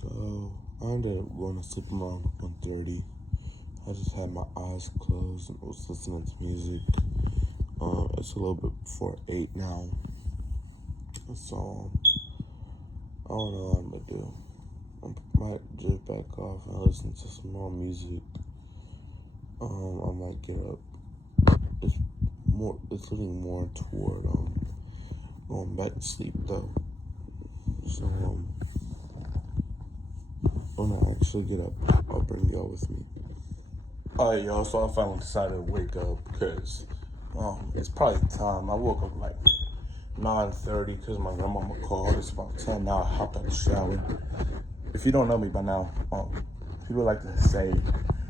So I ended up going to sleep around 1:30. I just had my eyes closed and was listening to music. It's a little bit before 8 now. So I don't know what I'm gonna do. I might drift back off and listen to some more music. I might get up. It's leaning more toward going back to sleep though. So when I actually get up, I'll bring y'all with me. Alright, y'all. So I finally decided to wake up because it's probably time. I woke up like 9:30 because my grandmama called. It's about 10 now. I hopped out the shower. If you don't know me by now, people like to say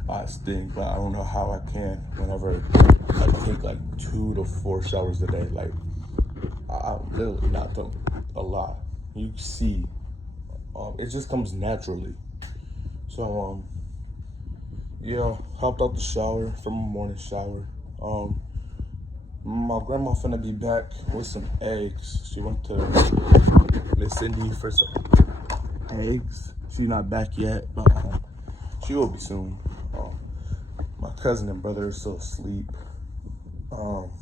I stink, but I don't know how I can whenever I take like 2 to 4 showers a day. Like, I'm literally not doing a lot. You see, it just comes naturally. So, yeah, hopped out the shower from a morning shower. My grandma finna be back with some eggs. She went to Miss Cindy for some eggs. She's not back yet, but she will be soon. My cousin and brother are still asleep. So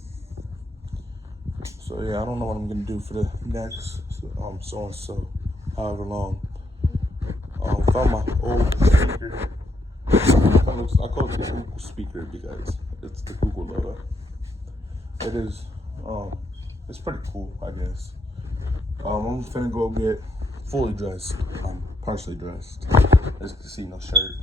yeah, I don't know what I'm gonna do for the next so however long. Found my old speaker. I call it the Google speaker because it's the Google logo. It is, it's pretty cool, I guess. I'm finna go get fully dressed. I'm partially dressed. As you can see, no shirt.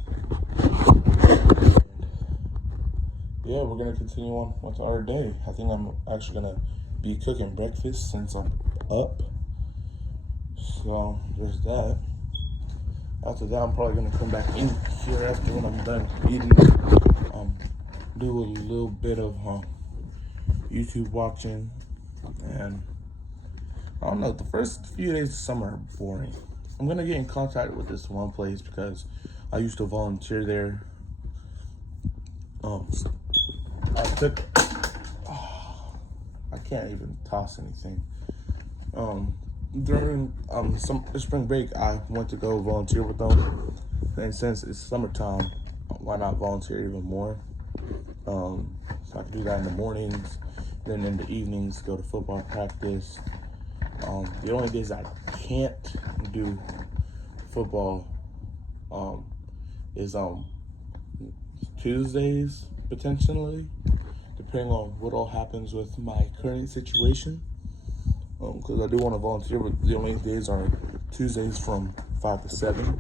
Yeah, we're gonna continue on with our day. I think I'm actually gonna be cooking breakfast since I'm up. So there's that. After that, I'm probably gonna come back in here after when I'm done eating. Do a little bit of YouTube watching, and I don't know. The first few days of summer are boring. I'm gonna get in contact with this one place because I used to volunteer there. I took. I can't even toss anything. During some spring break, I went to go volunteer with them, and since it's summertime, why not volunteer even more? So I can do that in the mornings, then in the evenings go to football practice. The only days I can't do football is Tuesdays potentially, depending on what all happens with my current situation. Because I do want to volunteer, but the only days are Tuesdays from 5 to 7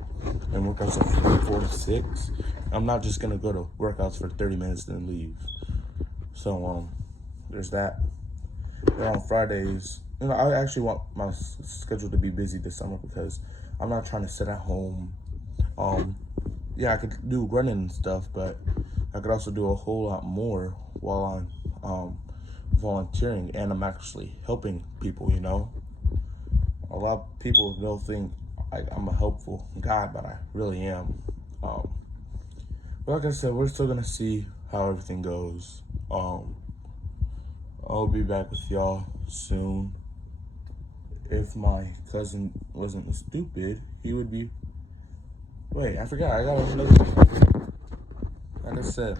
and workouts are from 4 to 6. I'm not just gonna go to workouts for 30 minutes and then leave. So there's that. Then on Fridays, I actually want my schedule to be busy this summer because I'm not trying to sit at home. Yeah, I could do running and stuff, but I could also do a whole lot more while I'm volunteering and I'm actually helping people, you know? A lot of people don't think I'm a helpful guy, but I really am. But like I said, we're still gonna see how everything goes. I'll be back with y'all soon. If my cousin wasn't stupid, he would be. Wait, I forgot. I got another. Like I said,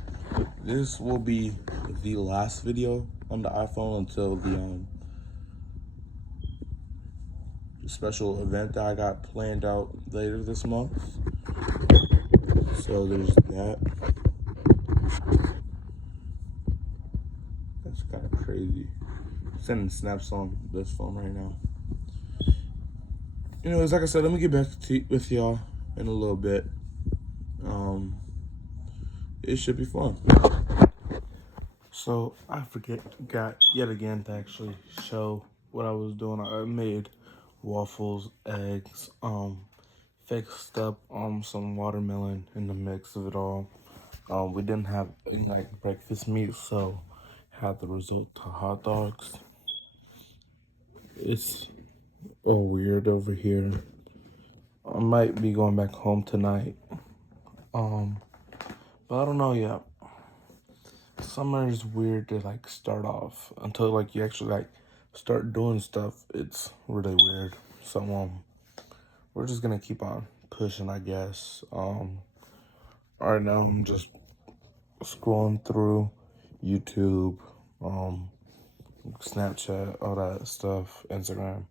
this will be the last video on the iPhone until the special event that I got planned out later this month. So there's that. That's kind of crazy. I'm sending snaps on this phone right now. Anyways, like I said, let me get back with y'all in a little bit. It should be fun. So I got yet again to actually show what I was doing. I made waffles, eggs, fixed up some watermelon in the mix of it all. We didn't have any like breakfast meat, so had the result to hot dogs. It's all weird over here. I might be going back home tonight. But I don't know yet. Summer is weird to like start off until like you actually like start doing stuff. It's really weird. So we're just gonna keep on pushing, I guess. Right now I'm just scrolling through YouTube, Snapchat, all that stuff, Instagram.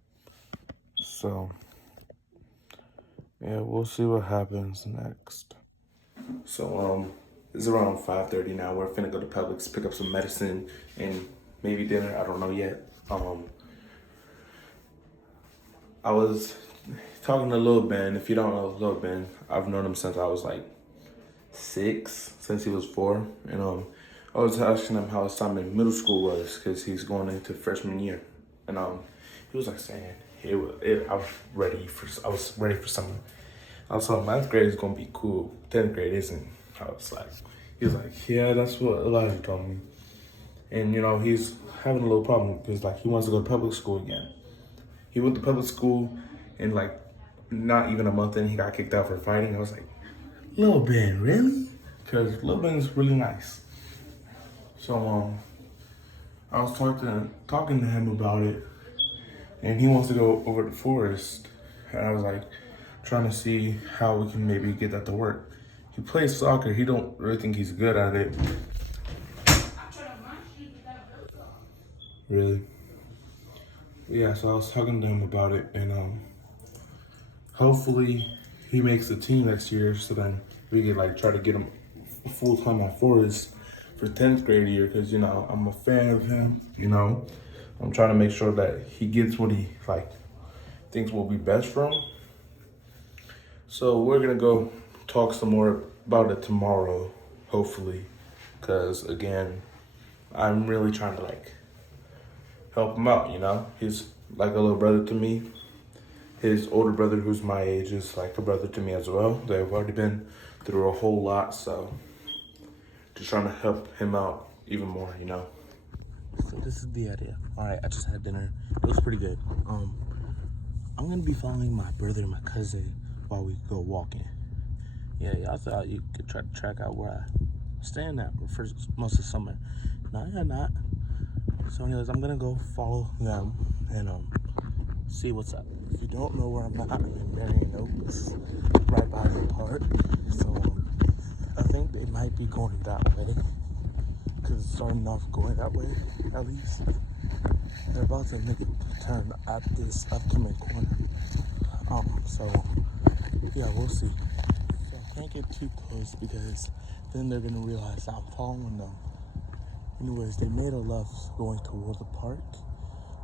So yeah, we'll see what happens next. So it's around 5:30 now. We're finna go to Publix, pick up some medicine and maybe dinner. I don't know yet. I was talking to Lil Ben. If you don't know Lil Ben, I've known him since I was like 6, since he was 4. And I was asking him how his time in middle school was, because he's going into freshman year. And he was like saying I was ready for summer. I was like, 9th grade is gonna be cool. 10th grade isn't. I was like, he was like, yeah, that's what Elijah told me. And he's having a little problem because like he wants to go to public school again. He went to public school and like not even a month in, he got kicked out for fighting. I was like, Lil Ben, really? Because Lil Ben's really nice. So I was talking to him about it, and he wants to go over to Forest. And I was like, trying to see how we can maybe get that to work. He plays soccer. He don't really think he's good at it. Really? Yeah, so I was talking to him about it, and hopefully he makes the team next year, so then we can like try to get him full time at Forest for 10th grade year, because I'm a fan of him. I'm trying to make sure that he gets what he like thinks will be best for him. So we're gonna go talk some more about it tomorrow, hopefully, because again, I'm really trying to like help him out. He's like a little brother to me. His older brother, who's my age, is like a brother to me as well. They've already been through a whole lot, so just trying to help him out even more. So this is the idea. All right, I just had dinner. It was pretty good. I'm gonna be following my brother and my cousin while we go walking. Yeah, I thought you could try to track out where I'm staying at for most of the summer. No, you're not. So anyways, I'm gonna go follow them and see what's up. If you don't know where I'm at, I'm in Marion Oaks, right by the park. So I think they might be going that way, because it's starting off going that way, at least. They're about to make a turn at this upcoming corner. So yeah, we'll see. So I can't get too close, because then they're gonna realize I'm following them. Anyways, they made a left going toward the park,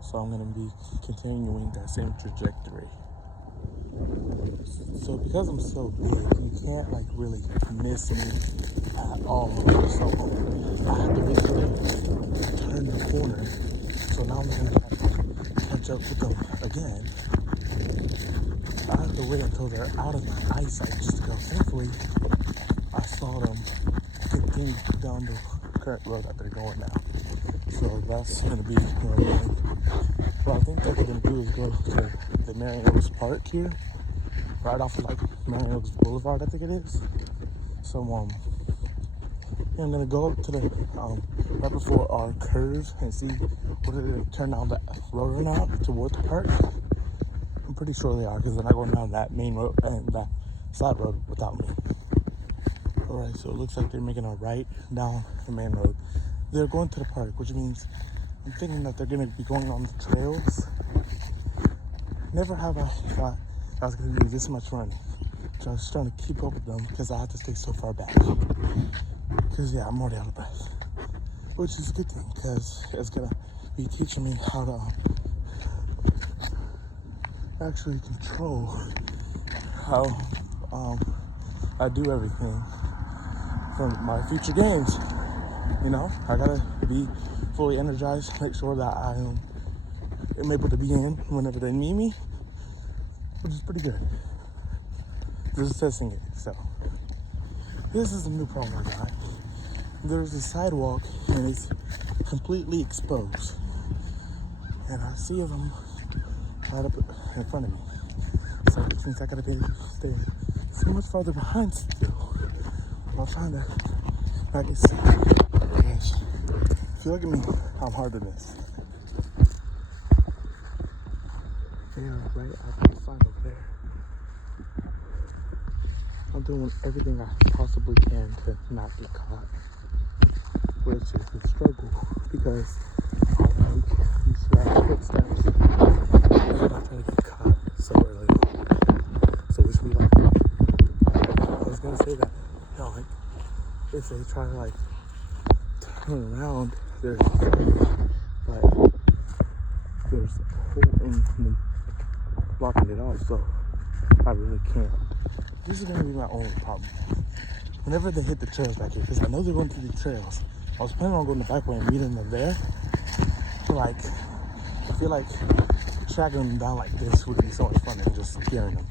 so I'm gonna be continuing that same trajectory. So because I'm so big, you can't like really miss me at all. So I have to wait till they turn the corner. So now I'm gonna have to catch up with them again. I have to wait until they're out of my eyesight just to go. Thankfully, I saw them continue down the current road that they're going now. So that's gonna be what I think what they're gonna do is go to the Marion Oaks Park here, right off of like Marion Oaks Boulevard, I think it is. So yeah, I'm gonna go up to the right before our curve and see whether they turn down the road or not toward the park. I'm pretty sure they are, because they're not going down that main road and that side road without me. Alright, so it looks like they're making a right down the main road. They're going to the park, which means I'm thinking that they're going to be going on the trails. Never have I thought I was going to do this much running. So I was trying to keep up with them, because I have to stay so far back. Because yeah, I'm already out of breath. Which is a good thing, because it's going to be teaching me how to actually control how I do everything for my future games. I gotta be fully energized, make sure that I am able to be in whenever they need me, which is pretty good. This is testing it. So this is a new problem I got. There's a sidewalk and it's completely exposed, and I see them right up in front of me. So it seems I gotta stay so much farther behind still while trying to not get sick. Gosh, if you look at me, I'm hard to miss. They are right out the sign over there. I'm doing everything I possibly can to not get caught, which is a struggle because I'll make these fast footsteps and I try to get caught so early on. So which we like, I was gonna say that, like, if they try to like turn around, there's but there's a hole in blocking it off, so I really can't. This is gonna be my only problem. Whenever they hit the trails back here, because I know they're going through the trails, I was planning on going the bikeway and meeting them there. So like, I feel like tracking them down like this would be so much fun than just scaring them.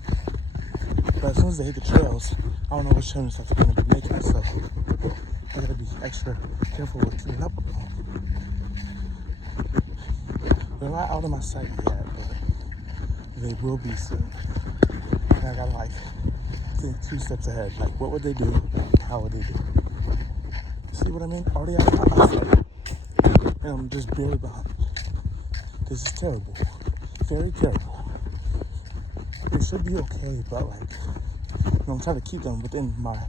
But as soon as they hit the trails, I don't know which turn steps they're gonna be making, so I gotta be extra careful with keeping up with them. They're not out of my sight yet, but they will be soon. And I gotta like think 2 steps ahead. Like, what would they do? How would they do? You see what I mean? Already out of my sight, and I'm just barely behind. This is terrible. Very terrible. It should be okay, but like, I'm trying to keep them within my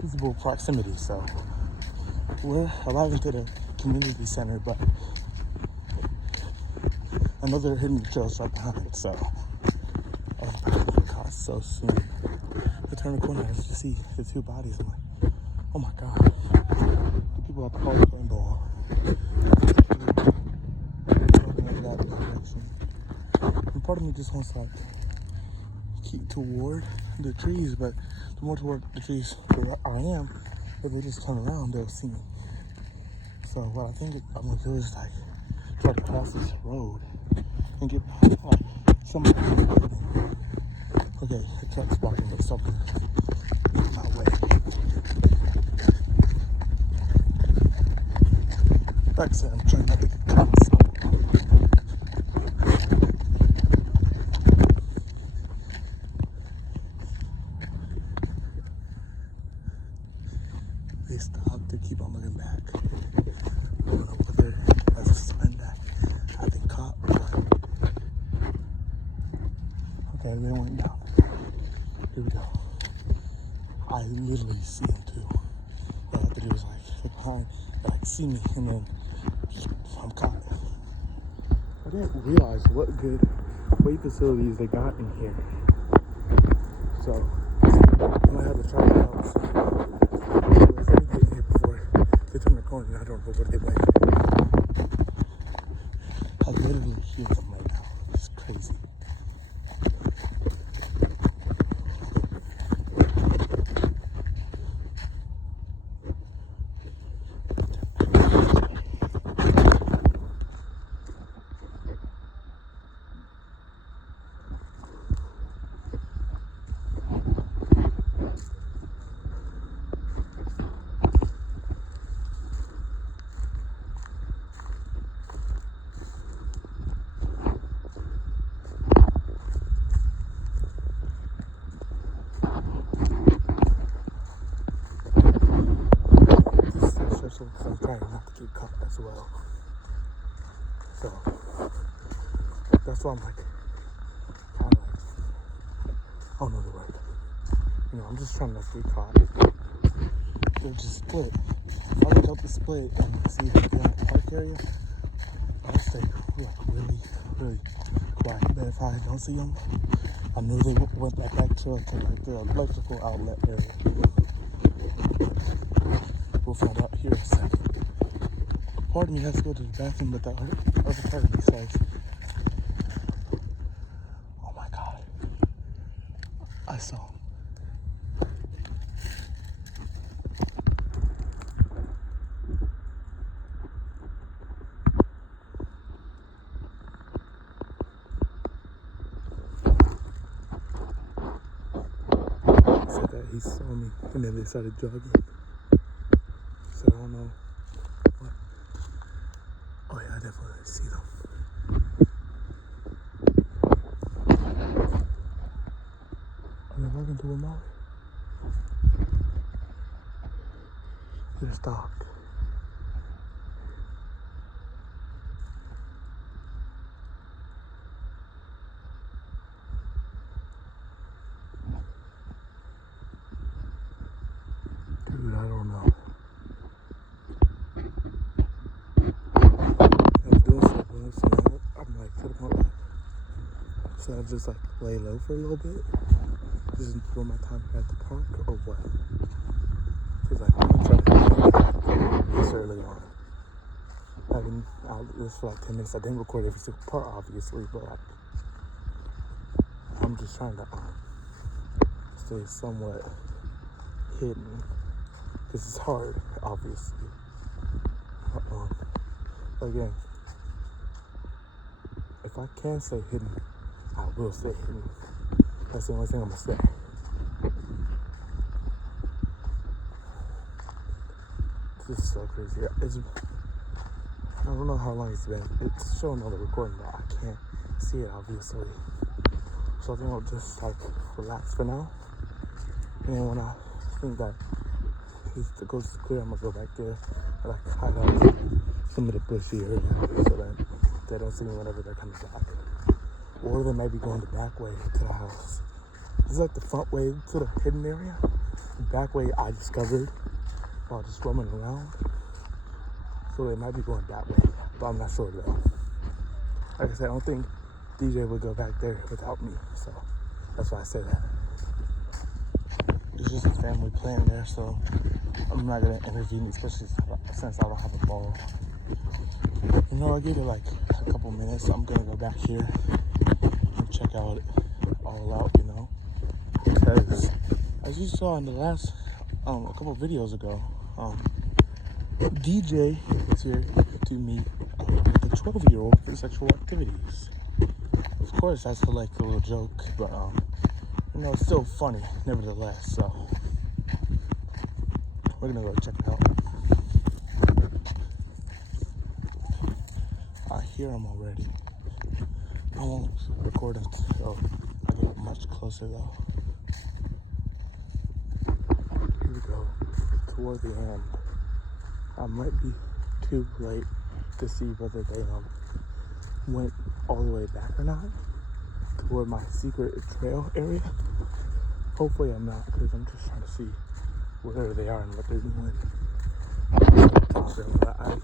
visible proximity. So we're arriving to the community center, but I know they're hitting the trails right behind. So I was about to get caught so soon. I turn the corner and I just see the 2 bodies. I'm like, oh my god. The people at the park playing ball. Walking in that direction. And part of me just wants to like keep toward the trees, but the more toward the trees where I am, if they just turn around, they'll see me. So what I think I'm gonna do is like try to cross this road and get like somebody. Okay, the truck's blocking me, so I'm gonna get my way. Like I said, I'm trying not to get caught. They stopped to keep on looking back. I don't know whether as a sign that I've been caught, but okay, they went down. Here we go. I literally see them too. What I have to do is like look behind, like see me, and then I'm caught. I didn't realize what good weight facilities they got in here. So I might have to try it out. If they get in here before they turn the corner, I don't know what they weigh. I literally hear them right now. It's crazy. So I'm trying not to get caught as well. So that's why I'm like, kind of like, I don't know the word. You know, I'm just trying not to get caught. They're just split. If I look up the split and see if they're in the park area, I'll stay like really quiet. But if I don't see them, I know they went back to like the electrical outlet area. We'll find out here in a second. Part of me has to go to the bathroom, but the other part of me says, oh my god, I saw him. He said that he saw me, and then they started jogging. So I don't know what. Oh yeah, I definitely see them. Are they walking to a mall? They're stopped. So I just like lay low for a little bit, just enjoy my time at the park, or what? Because like I'm not trying to do this early on. I've been out this for like 10 minutes. I didn't record every single part, obviously, but like I'm just trying to stay somewhat hidden, because it's hard, obviously. Again, if I can stay hidden, I will stay hidden. That's the only thing I'm gonna say. This is so crazy. I don't know how long it's been. It's showing on the recording, but I can't see it, obviously. So I think I'll just like relax for now. And then when I think that the coast is clear, I'm gonna go back there and like hide out some of the bushy area so that they don't see me whenever they're coming back. Or they may be going the back way to the house. This is like the front way to the hidden area. The back way I discovered while just roaming around. So they might be going that way, but I'm not sure though. Like I said, I don't think DJ would go back there without me, so that's why I say that. It's just a family plan there, so I'm not gonna intervene, especially since I don't have a ball. You know, I give it like a couple minutes. I'm gonna go back here and check out all out, you know, because as you saw in the last a couple videos ago, DJ is here to meet the 12-year-old for sexual activities. Of course, that's like a little joke, but you know, it's still funny nevertheless. So we're gonna go check it out. I hear him already. I won't record until I get much closer though. Here we go, toward the end. I might be too late to see whether they went all the way back or not toward my secret trail area. Hopefully I'm not, because I'm just trying to see where they are and what they're doing. I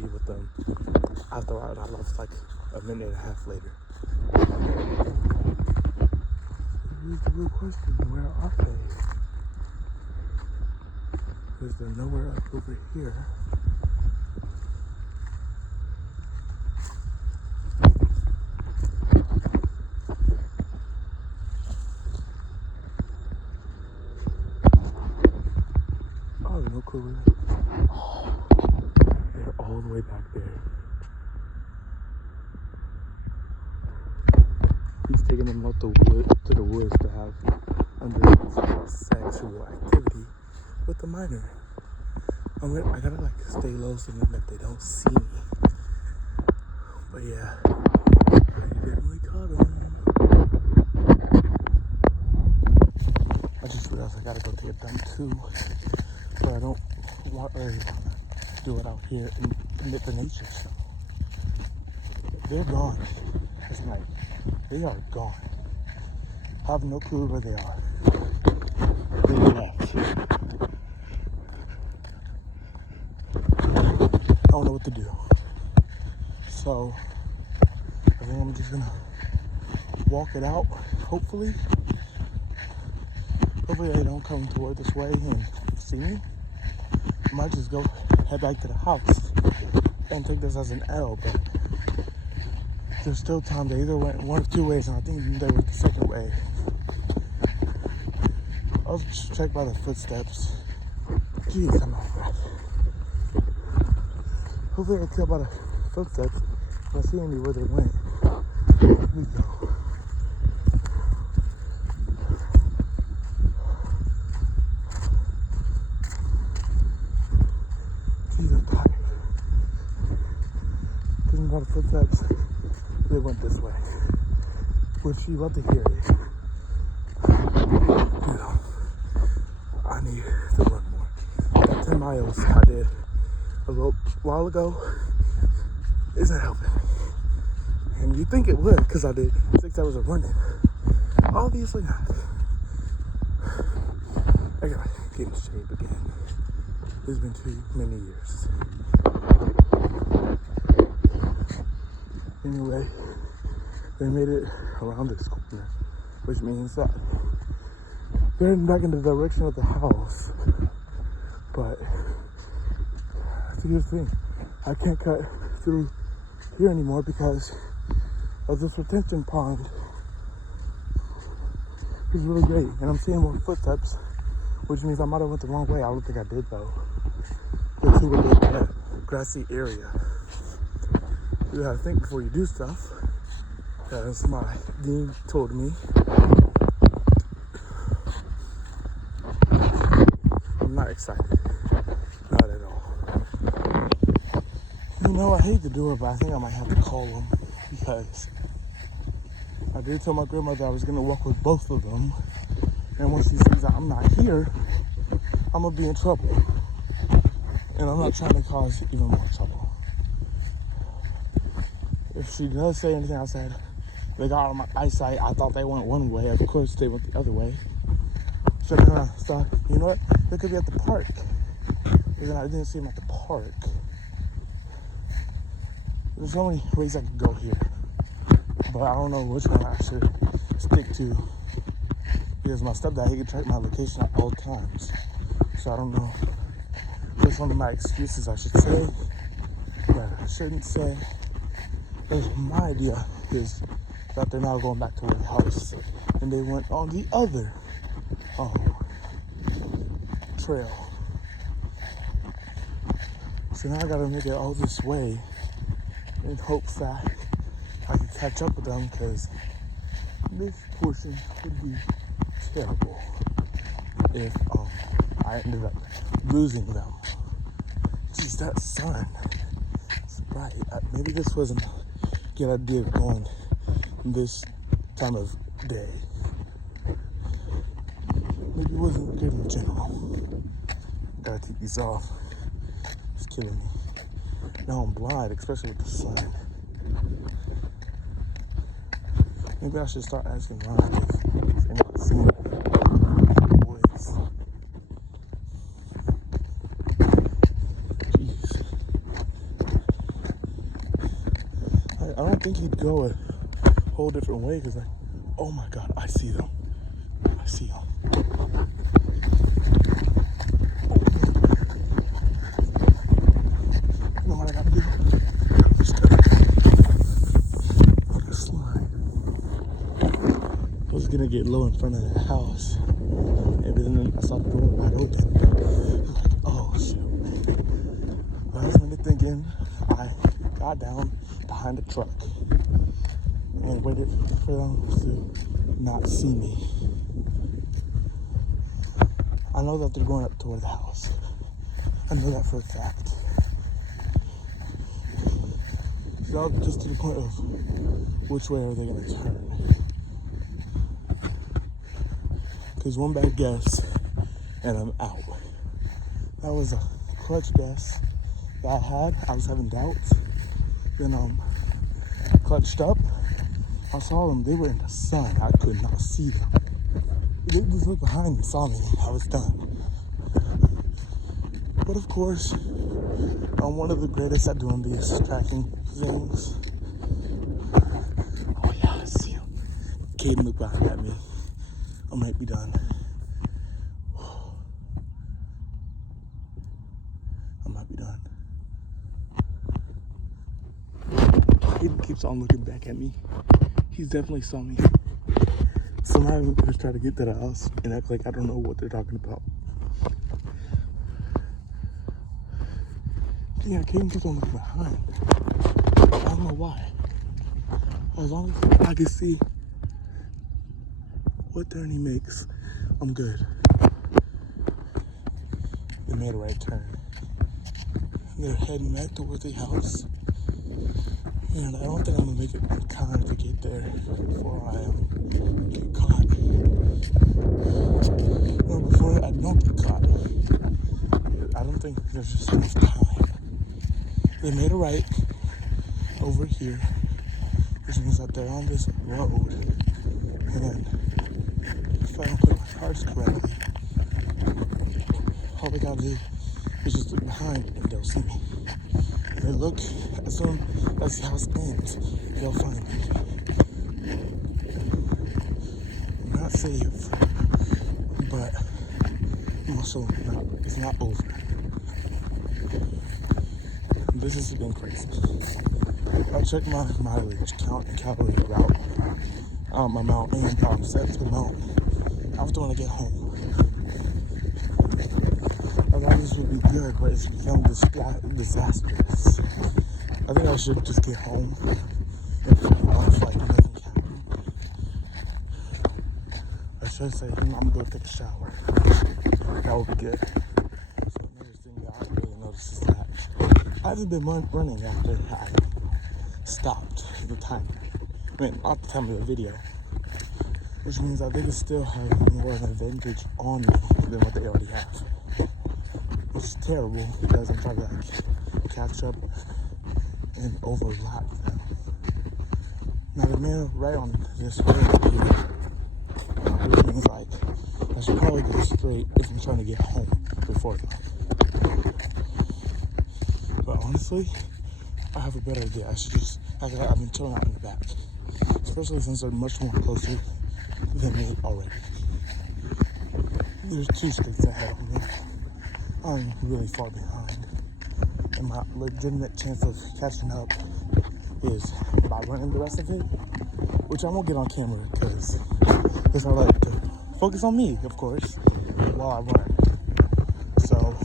be with them after I left like a minute and a half later. Here's the real question, where are they? Because they're nowhere up over here. Oh, no clue. Oh, they're all the way back there. He's taking them out to the woods to have under sexual activity with the minor. I gotta like stay low so that they don't see me. But yeah, I definitely caught him. I just realized I gotta go take a dump too, but I don't want to do it out here in the nature. So they're gone. It's night. They are gone. I have no clue where they are. They left. I don't know what to do. So I think I'm just gonna walk it out. Hopefully they don't come toward this way and see me. I might just go head back to the house and take this as an L, but there's still time. They either went one of two ways, and I think they went the second way. I'll just check by the footsteps. Jeez, I'm out of breath. Hopefully I'll tell by the footsteps if I see any where they went. Here we go. Jeez, I'm tired. Judging by the footsteps, they went this way. Which you love to hear it. You know, I need to run more. That 10 miles I did a little while ago isn't helping. And you think it would, because I did 6 hours of running. Obviously not. I gotta get in shape again. It's been too many years. Anyway, they made it around this corner, which means that they're heading back in the direction of the house. But here's the thing, I can't cut through here anymore because of this retention pond. It's really great, and I'm seeing more footsteps, which means I might have went the wrong way. I don't think I did though. But to that grassy area. You gotta think before you do stuff, as my dean told me. I'm not excited, not at all. You know, I hate to do it, but I think I might have to call them because I did tell my grandmother I was gonna walk with both of them, and once she sees that I'm not here, I'm gonna be in trouble. And I'm not trying to cause even more trouble. If she does say anything outside, they got out of my eyesight, I thought they went one way, of course they went the other way. So then I thought, you know what, they could be at the park. But then I didn't see them at the park. There's so many ways I could go here. But I don't know which one I should stick to. Because my stepdad, he can track my location at all times. So I don't know which one of my excuses I should say, that I shouldn't say. Because my idea is that they're now going back to the house. And they went on the other trail. So now I gotta make it all this way in hopes that I can catch up with them, because this portion would be terrible if I ended up losing them. Jeez, that sun is bright. Maybe this wasn't a good idea going this time of day. Maybe it wasn't good in general. Gotta take these off. It's killing me. Now I'm blind, especially with the sun. Maybe I should start asking Ron if anyone's seen boys. Jeez. I don't think he'd go a whole different way, because like, oh my God, I see them. I see them. You know what I gotta do? I was gonna get low in front of the house, and then I saw the door wide open. I was like, oh shoot. Last minute thinking, I got down behind the truck and waited for them to not see me. I know that they're going up toward the house. I know that for a fact. So just to the point of which way are they gonna turn? Because one bad guess and I'm out. That was a clutch guess that I had. I was having doubts. Then clutched up. I saw them. They were in the sun. I could not see them. They just looked behind me, saw me. I was done. But of course, I'm one of the greatest at doing these tracking things. Oh yeah, I see him. Caden looked behind at me. I might be done. I might be done. Caden keeps on looking back at me. He's definitely saw me. Somehow I'm gonna try to get to the house and act like I don't know what they're talking about. Yeah, Caden keeps on looking behind. I don't know why. As long as I can see what turn he makes, I'm good. They made a right turn. They're heading back towards the house. And I don't think I'm gonna make it in time to get there before I get caught. No, before I don't get caught. I don't think there's just enough time. They made a right over here, which means that they're on this road. And if I don't put my cards correctly, all they gotta do is just look behind and they'll see me. If they look, as soon as the house ends, they'll find me. not safe, but also it's not over. This has been crazy. I checked my mileage count and calorie route amount and set amount after when I get home. I thought this would be good, but it's become disastrous. I think I should just get home and off like nothing happened. I should say, I'm gonna go take a shower. That would be good. So another thing that I really noticed is that I haven't been running after I stopped the timer. I mean, not the time of the video. Which means that they can still have more of an advantage on me than what they already have. Which is terrible because I'm trying to like catch up and overlap them. Now the man right on this road here, which means like I should probably go straight if I'm trying to get home before them. But honestly, I have a better idea. I should just, I've been chilling out in the back. Especially since they're much more closer than me already. There's 2 states ahead of me. I'm really far behind. And my legitimate chance of catching up is by running the rest of it. Which I won't get on camera because I like to focus on me, of course, while I run. So,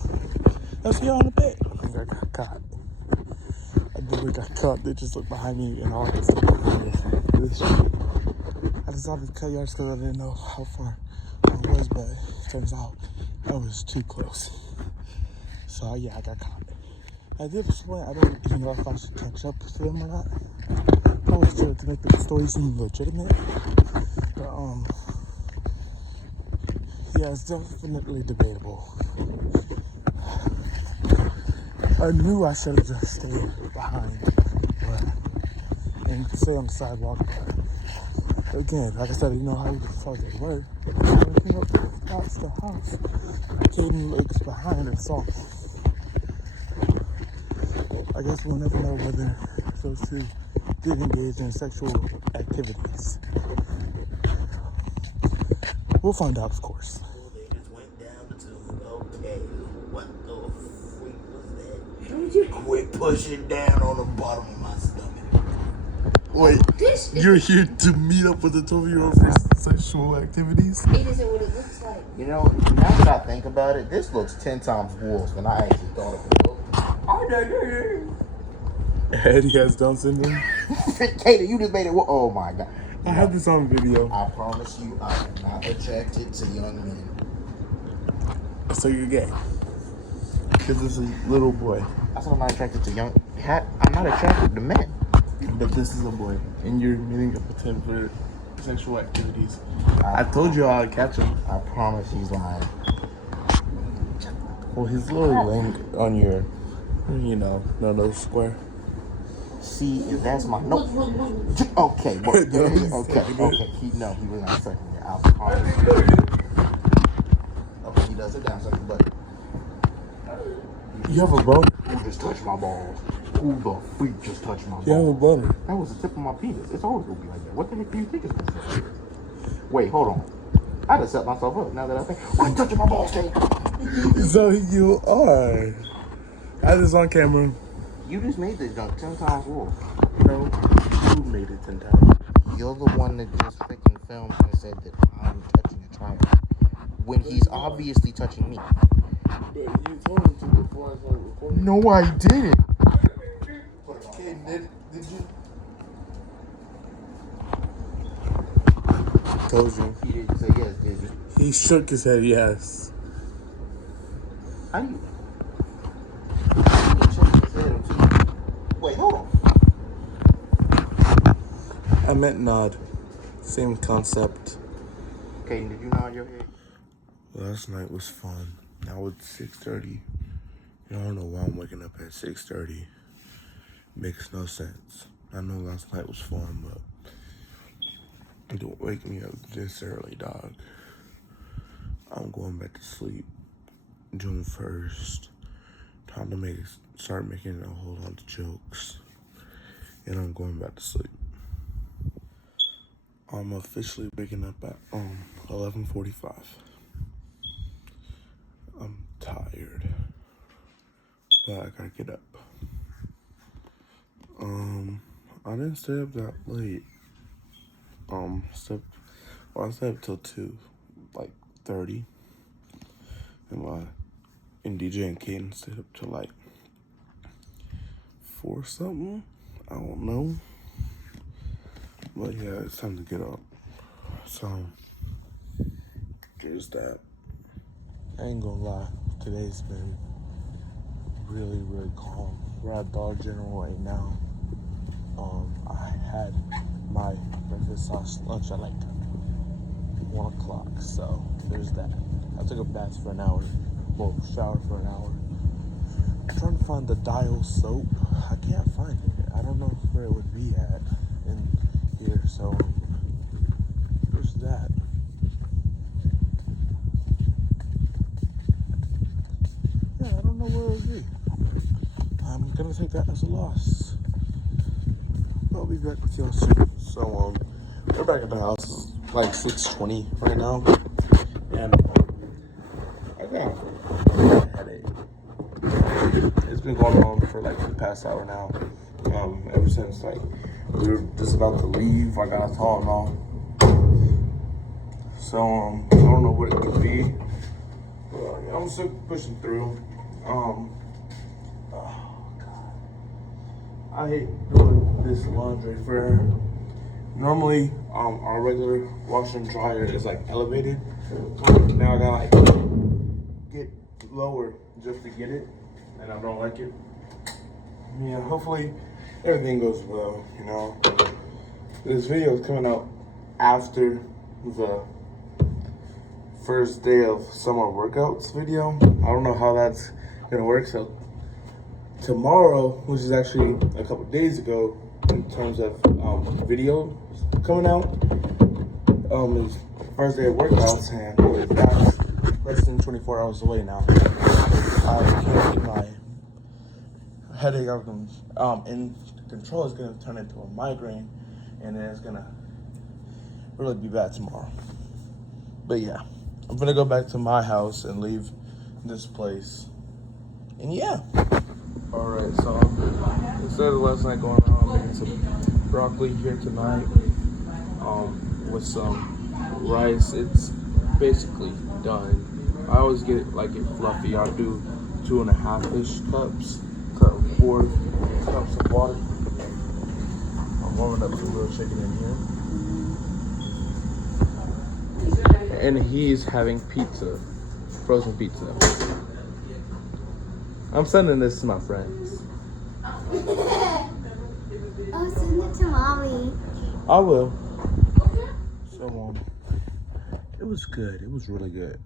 let's get on a bit. I think I got caught. I really got caught. They just looked behind me and all I could see behind this shit. I decided to cut yards because I didn't know how far I was, but it turns out I was too close. So yeah, I got caught. At this point, I don't even know if I should catch up to them or not. Probably should to make the story seem legitimate. But yeah, it's definitely debatable. I knew I should have just stayed behind, and stay on the sidewalk. But again, like I said, you know how far they were. Everything up past the house. Caden looks behind and saw. I guess we'll never know whether those two did engage in sexual activities. We'll find out, of course. They just went down the tube. Okay, what the freak was that? Don't you quit pushing down on the bottom of my stomach? Wait, you're here to meet up with a 12-year-old for sexual activities? It isn't what it looks like. You know, now that I think about it, this looks 10 times worse than I actually thought it would look. Eddie has Down syndrome. Katie, you just made it. Oh my God. I have this on video. I promise you, I am not attracted to young men. So you're gay? Because it's a little boy. I said I'm not attracted to young. I'm not attracted to men. But this is a boy, and you're meeting up with him for sexual activities. I told you I'd catch him. I promise he's lying. Well, he's a little link on your, no square. See, if that's my no. Okay, but okay. He was not sucking it. I'll promise you. Okay, he does it down something, but You have a boner? who just touched my balls? Who the freak just touched my balls? You have a boner. That was the tip of my penis. It's always gonna be like that. What the heck do you think it's gonna be? Wait, hold on. I just set myself up now that I think. Why touching my balls, Kate? So you are. I had this on camera. You just made this junk 10 times worse. No, you made it 10 times. You're the one that just freaking filmed and said that I'm touching a child when he's obviously touching me. But you told me to before I started recording. No, I didn't. Okay, did you? Told you. He didn't say yes, did you? He shook his head yes. How do you? He shook his head too. Wait, hold on. I meant nod. Same concept. Kaden, did you nod your head? Last night was fun. Now it's 6:30. I don't know why I'm waking up at 6:30. Makes no sense. I know last night was fun, but don't wake me up this early, dog. I'm going back to sleep. June 1st. Time to start making a whole lot of jokes. And I'm going back to sleep. I'm officially waking up at 11:45. I'm tired, but I gotta get up. I didn't stay up that late. I stayed up till 2, like 30. And DJ and Kaden stayed up till like 4 something. I don't know. But yeah, it's time to get up. So there's that. I ain't gonna lie, today's been really, really calm. We're at Dollar General right now. I had my breakfast/lunch at like 1 o'clock, so there's that. I took a bath for an hour, well, shower for an hour. I'm trying to find the Dial soap. I can't find it. I don't know where it would be at in here, so there's that. Yeah, I don't know where it would be. I'm gonna take that as a loss. I'll be back with y'all soon. So, we're back at the house. It's like 6:20 right now. And I got a headache. It's been going on for like the past hour now. Ever since like we were just about to leave, I got a Tylenol. So, I don't know what it could be. But I'm still pushing through. Oh God. I hate doing this laundry for her. Normally, our regular washer and dryer is like elevated. Now I gotta like get lower just to get it, and I don't like it. Yeah, hopefully everything goes well, you know. This video is coming out after the first day of summer workouts video. I don't know how that's gonna work. So tomorrow, which is actually a couple days ago, in terms of video coming out, is first day of workouts, and that's less than 24 hours away now. I can't get my headache in control. Is gonna turn into a migraine, and then it's gonna really be bad tomorrow. But yeah, I'm gonna go back to my house and leave this place. And yeah. Alright, so instead of last night going out, I'm making some broccoli here tonight. With some rice. It's basically done. I always get it fluffy. I do 2.5-ish cups, 4 cups of water. I'm warming up some grilled chicken in here. And he's having pizza, frozen pizza. I'm sending this to my friends. Oh, send it to mommy. I will. So, it was good. It was really good.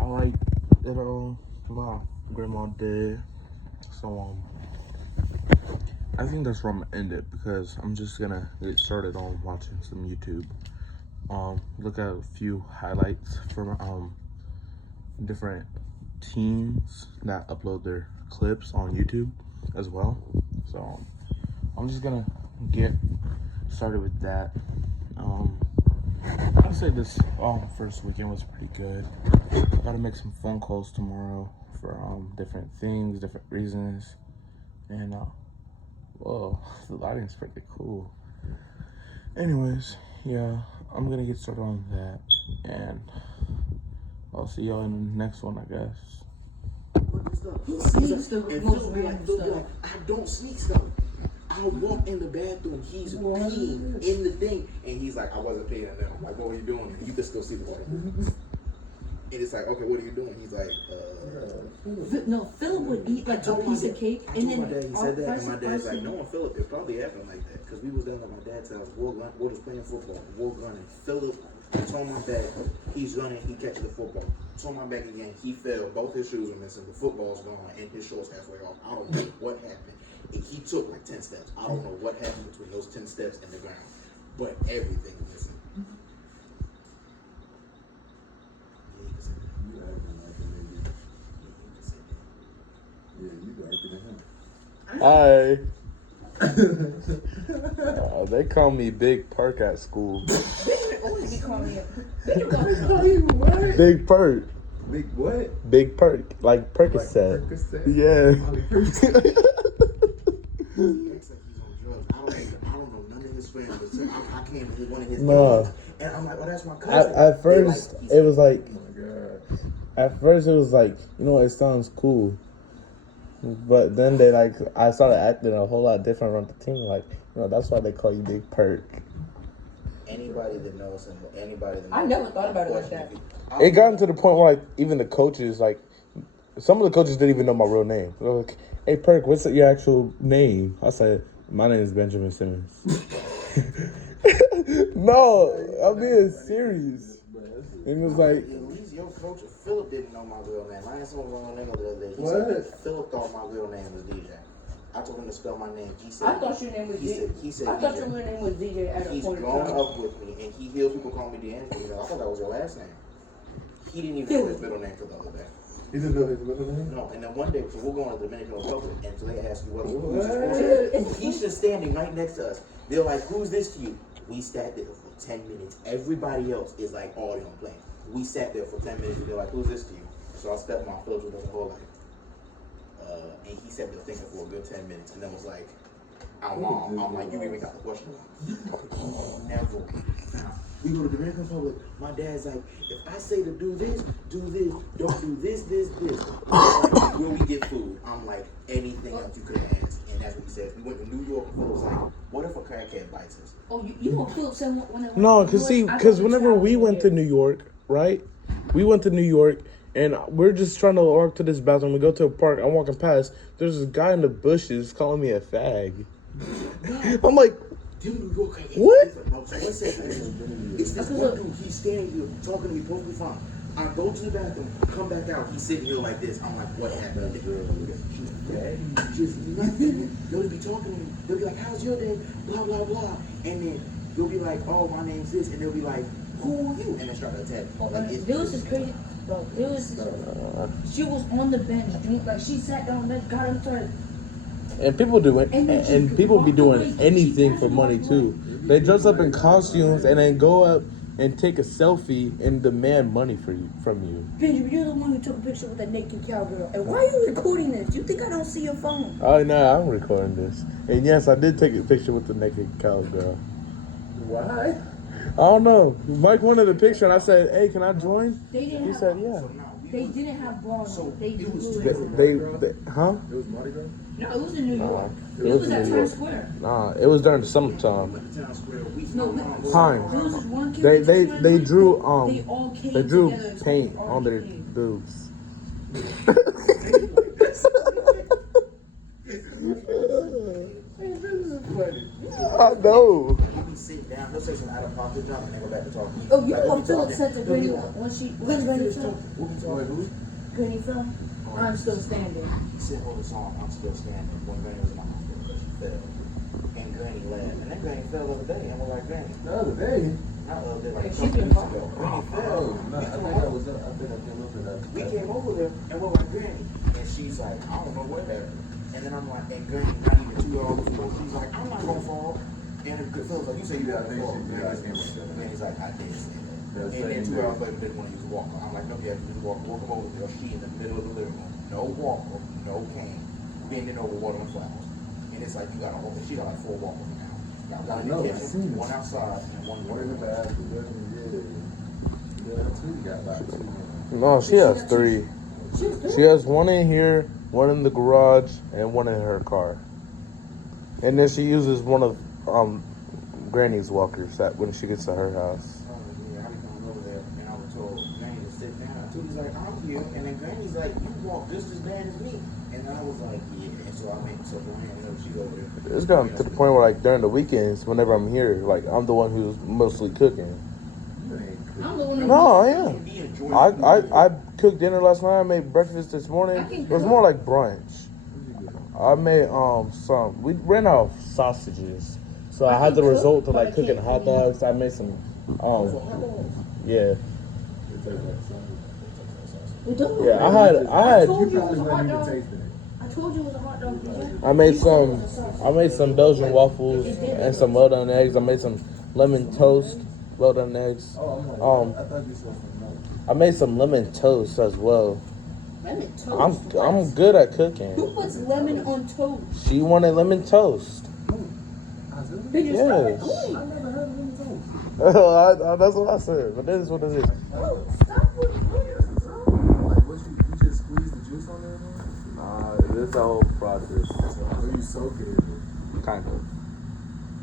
I like it. My grandma did. So, I think that's where I'm gonna end it because I'm just gonna get started on watching some YouTube. Look at a few highlights from different teams that upload their clips on YouTube as well. So I'm just gonna get started with that. I'd say this first weekend was pretty good. I gotta make some phone calls tomorrow for different things, different reasons, and whoa, the lighting's pretty cool. Anyways, yeah, I'm gonna get started on that, and I'll see y'all in the next one, I guess. He sneaks stuff. And Phil be like, I don't sneak stuff. I'll walk in the bathroom. He's peeing in the thing. And he's like, I wasn't paying enough. I'm like, what were you doing? You can still see the water. And it's like, okay, what are you doing? He's like, No, Philip would eat like a piece of cake, and then my dad, he said that, and my dad's like, no, Philip is probably acting like that, because we was down at my dad's house, we're just playing football, we're running. Philip told my dad, he's running, he catches the football. Told my back again, he fell, both his shoes are missing, the football's gone, and his shorts halfway off. I don't know what happened. And he took like 10 steps. I don't know what happened between those 10 steps and the ground, but everything was missing. Hi. They call me Big Perk at school. Always be calling me What? Big Perk. Big what? Big Perk. Like Percocet. Yeah. Thinks like he's on drugs. I don't know none of his family. So I came to one of his Nah. games, and I'm like, oh, that's my cousin. At first, They're like, it was like, Oh my god. at first it was like, you know, it sounds cool. But then I started acting a whole lot different around the team. Like, you know, that's why they call you Big Perk. anybody that knows him, anybody that knows I never him, thought about it like unfortunately, It got to the point where, like, even the coaches, like, some of the coaches didn't even know my real name. They were like, hey, Perk, what's your actual name? I said, my name is Benjamin Simmons. No, I'm being serious. And it was like, At least your coach, Philip, didn't know my real name. I ain't saw wrong name the other day. He What? said that Philip thought my real name was DJ. I told him to spell my name. He said, I thought your name was he said I thought DJ. your real name was DJ at a He's point in grown time. up with me, and he hears people call me D'Angelo. I thought that was your last name. He didn't even know his middle name for the other day. He didn't know his middle name? No, and then one day, so we're going to the Dominican Republic, and so they ask you what What? he's just standing right next to us. They're like, who's this to you? We sat there for 10 minutes. Everybody else is like already on the plane. We sat there for 10 minutes, and they're like, who's this to you? So I stepped my Phillips with the whole like, and he sat there thinking for a good 10 minutes, and then was like, I'm like, you even got the question. Never. We go to the Dominican Republic. My dad's like, if I say to do this, don't do this. Like, will we get food? I'm like, anything else you could have asked. And that's what he said. We went to New York, and Phil was like, what if a crackhead bites us? Oh, you know Philip said when no, because whenever we went to New York, right? We went to New York, and we're just trying to walk to this bathroom. We go to a park. I'm walking past. There's this guy in the bushes calling me a fag. I'm like, Them New York crackheads. What? So let's say it's this one dude. He's standing here talking to me perfectly fine. I go to the bathroom, come back out. He's sitting here like this. I'm like, what happened? Just nothing. They'll be talking to me. They'll be like, how's your day? Blah, blah, blah. And then you'll be like, oh, my name's this. And they'll be like, who are you? And they start to attack. Like, it's There was this crazy, bro. There was this, she was on the bench, like she sat down, that got him started. and people do it, And then and she people be walked doing away. anything She for money walked too. They dress up in costumes and then go up and take a selfie and demand money from you. Benjamin, you're the one who took a picture with that naked cowgirl. And why are you recording this? You think I don't see your phone? Oh no, I'm recording this. And yes, I did take a picture with the naked cowgirl. Why? I don't know. Mike wanted a picture, and I said, "Hey, can I join?" They didn't He have, said, "Yeah." they didn't have bras. So They it was did. They huh? It was Mardi Gras? No, it was in New York. It It was was in at New Times York. Square. Nah, it was during the summertime. Town Square. No, Time. there was this one kid. They that they just they went, drew They all came they drew together and paint started on their arguing. boobs. I know. He be sitting down. He'll say some out of pocket junk and then go back to talking. Oh, you know Like, what we Philip talking. said to Granny when when's Granny from? What we talking? Granny from? I'm still standing. He said, hold the song, I'm still standing. When Granny was in my hospital, because she fell. And Granny laughed. And then Granny fell the other day, and we're like, Granny. The other day? Not the other day, like a She couple been weeks fine. ago. Granny fell. Oh, no, I think I was up. I think I came up with that. We came over there, and we're like, Granny. And she's like, I don't know what happened. And then I'm like, and Granny, not even 2 hours before, she's like, I'm not gonna fall. And it feels like, you say you Yeah, I got to think fall. she did. I can't remember. And he's like, I did say that. Yeah, And then same 2 hours day. later, didn't want to use a walker. I'm like, no, you have to use a walker. We'll come over there. She in the middle of the living room. No walker, no cane. Bending over watering flowers. And it's like, you got to hold it. She got like 4 walkers now. Now, got in I know, the I've kitchen, seen it. one outside, and one One in the bathroom, yeah, two got about 2. No, she has 3. She has one in here, one in the garage, and one in her car. And then she uses one of Granny's walkers that when she gets to her house. Oh, yeah, I be coming over there, and I was told Granny to sit down. Tootie's like, I'm here. And then Granny's like, you walk just as bad as me. And I was like, yeah. And so I went to Granny, and she's over there. It's gotten to the point where, like, during the weekends, whenever I'm here, like, I'm the one who's mostly cooking. I'm the one who No, I am. He enjoyed I cooked dinner last night. I made breakfast this morning. It was more like brunch. I made we ran out of sausages, so I had the result to like cooking hot dogs. I made some yeah. We don't. Yeah, I had told You you it probably was a hot wasn't even dog. tasting it. I told you it was a hot dog, DJ. I made some Belgian waffles and some well done eggs. I made some lemon toast, well done eggs. I thought you said something else. I made some lemon toast as well. Lemon toast. I'm good at cooking. Who puts lemon on toast? She wanted lemon toast. They just Yes. I never heard of lemon toast. That's what I said. But that is what it is. Oh, stop with Like, what you just squeeze the juice on there, man? Nah, this a whole process. Or you soak it? Kind of.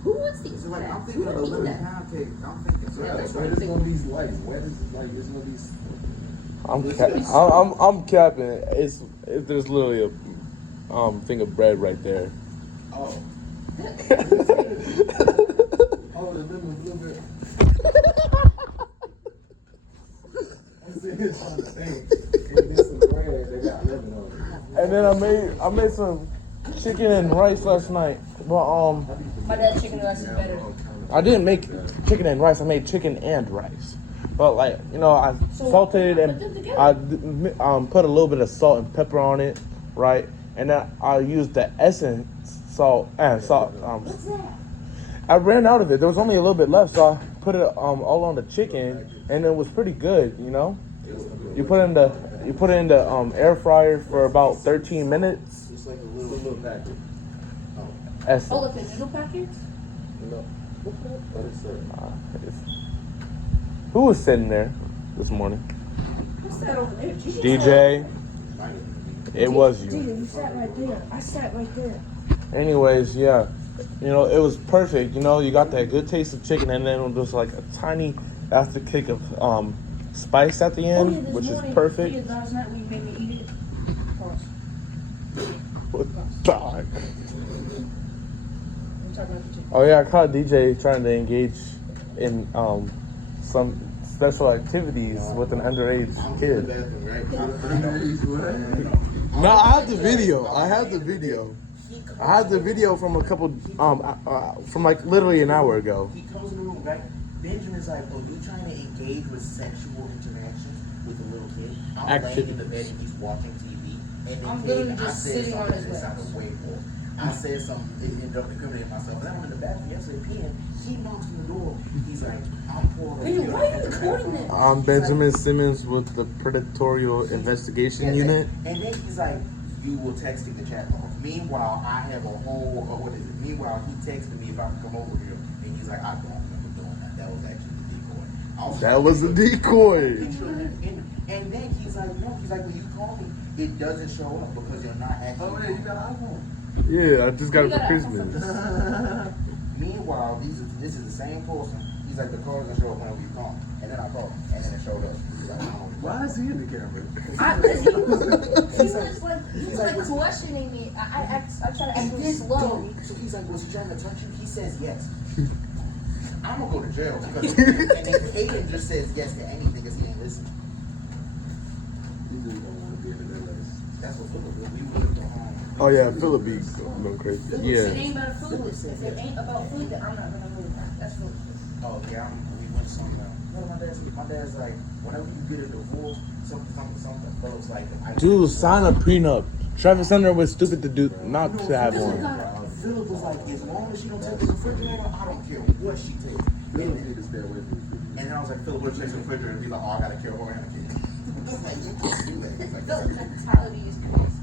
Who wants these? It's like, I'm Who thinking of the would eat lemon that? pound cake. I'm thinking, Yeah, that's where what is I'm gonna be like? Where is it like? It's gonna be. I'm capping. There's literally a thing of bread right there. Oh. Oh, the lemon blueberry. I'm sitting here trying to think. They get some bread. They got lemon on it. And then I made some chicken and rice last night. But My dad's chicken rice is better. I didn't make chicken and rice. I made chicken and rice. But like I salted it and I put a little bit of salt and pepper on it, right? And then I used the essence salt. What's that? I ran out of it. There was only a little bit left, so I put it all on the chicken, and it was pretty good. You put it in the air fryer for about 13 minutes. it's like a It's a little packet. Essence. Oh, like the noodle packets? No. What is it? Who was sitting there this morning? What's that over there? DJ. It was you. DJ, you sat right there. I sat right there. Anyways, yeah. It was perfect. You got that good taste of chicken, and then it was like a tiny afterkick of spice at the end, this which morning, is perfect. Last night when you made me eat it. Pause. What the heck? I'm talking about the chicken. Oh yeah, I caught DJ trying to engage in some special activities with an underage I'm in the kid. bathroom, right? No, I have the video. I have the video from a couple from like literally an hour ago. He comes in the room, right? Benjamin's like, oh, you trying to engage with sexual interactions with a little kid? I'm laying in the bed and he's watching TV. And then I'm literally just I said sitting on something his that sounded way more. I said something that ended up incriminating myself. And then I'm in the bathroom yesterday peeing. He knocks on the door. He's like, I'm pouring a Benjamin, beer why are you at the recording bathroom. this? I'm Benjamin Simmons with the Predatorial Investigation Unit. And then he's like, you will texting the chat log. Meanwhile, I have a whole, what is it? Meanwhile, he texted me if I can come over here. And he's like, I don't remember doing that. That was actually the decoy. That was a decoy. And then he's like, no, when you call me, it doesn't show up because you're not actually. Oh, yeah, you got an iPhone. Yeah, I just got it for You got it for Christmas. Meanwhile, this is the same person. He's like, the call doesn't show up whenever you call. And then I called, and then it showed up. He's like, I don't know. Why is he in the camera? He was like questioning me. I tried to act really slow. So he's like, was he trying to touch you? He says yes. I'm gonna go to jail because and then Caden just says yes to anything because he ain't listening. He just don't want to be in the list. That's what Philip did. We went to Oh yeah, Philip be going crazy. If it Yeah. ain't about food, if it ain't about food, then I'm not gonna move. That's food. Oh yeah, we went somewhere. No, my dad's like, whenever you get a divorce, something Philip's like, Dude, sign a prenup. Travis Hunter was stupid to do not to have one. Philip was like, as long as she don't take the refrigerator, I don't care what she takes. You don't need to stay away from the And then I was like, Philip, what if she takes the refrigerator? And he's like, oh, I gotta kill her and a kid. Like, you can't do that. He's like, The mentality is crazy.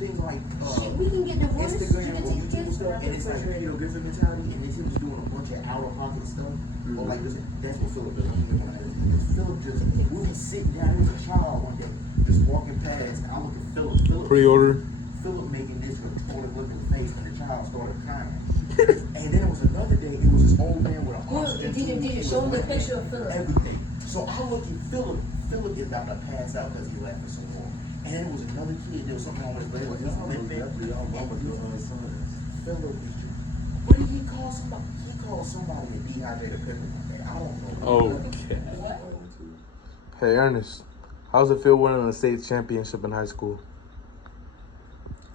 things like We can get divorced. You Instagram can or take YouTube kids stuff, for and it's like Peter Griffin mentality, and then he was doing a bunch of out-of-pocket stuff. Or like, listen, that's what Philip does. Philip just, we were sitting down, there was a child one day, just walking past, and I look at Philip. Pre-order. Philip making this retarded look in the face when the child started crying. And then it was another day, it was this old man with a oxygen tube. DJ, show him the picture of Philip. Everything. So I look at Philip. Philip is about to pass out because he laughing so hard. And then there was another kid, there was something wrong with his leg, like he's limping. Definitely all mama do her sons. Philip, what did he call somebody? He called somebody a dehydrated pickle one day. I don't know. Okay. Hey Ernest, how's it feel winning a state championship in high school?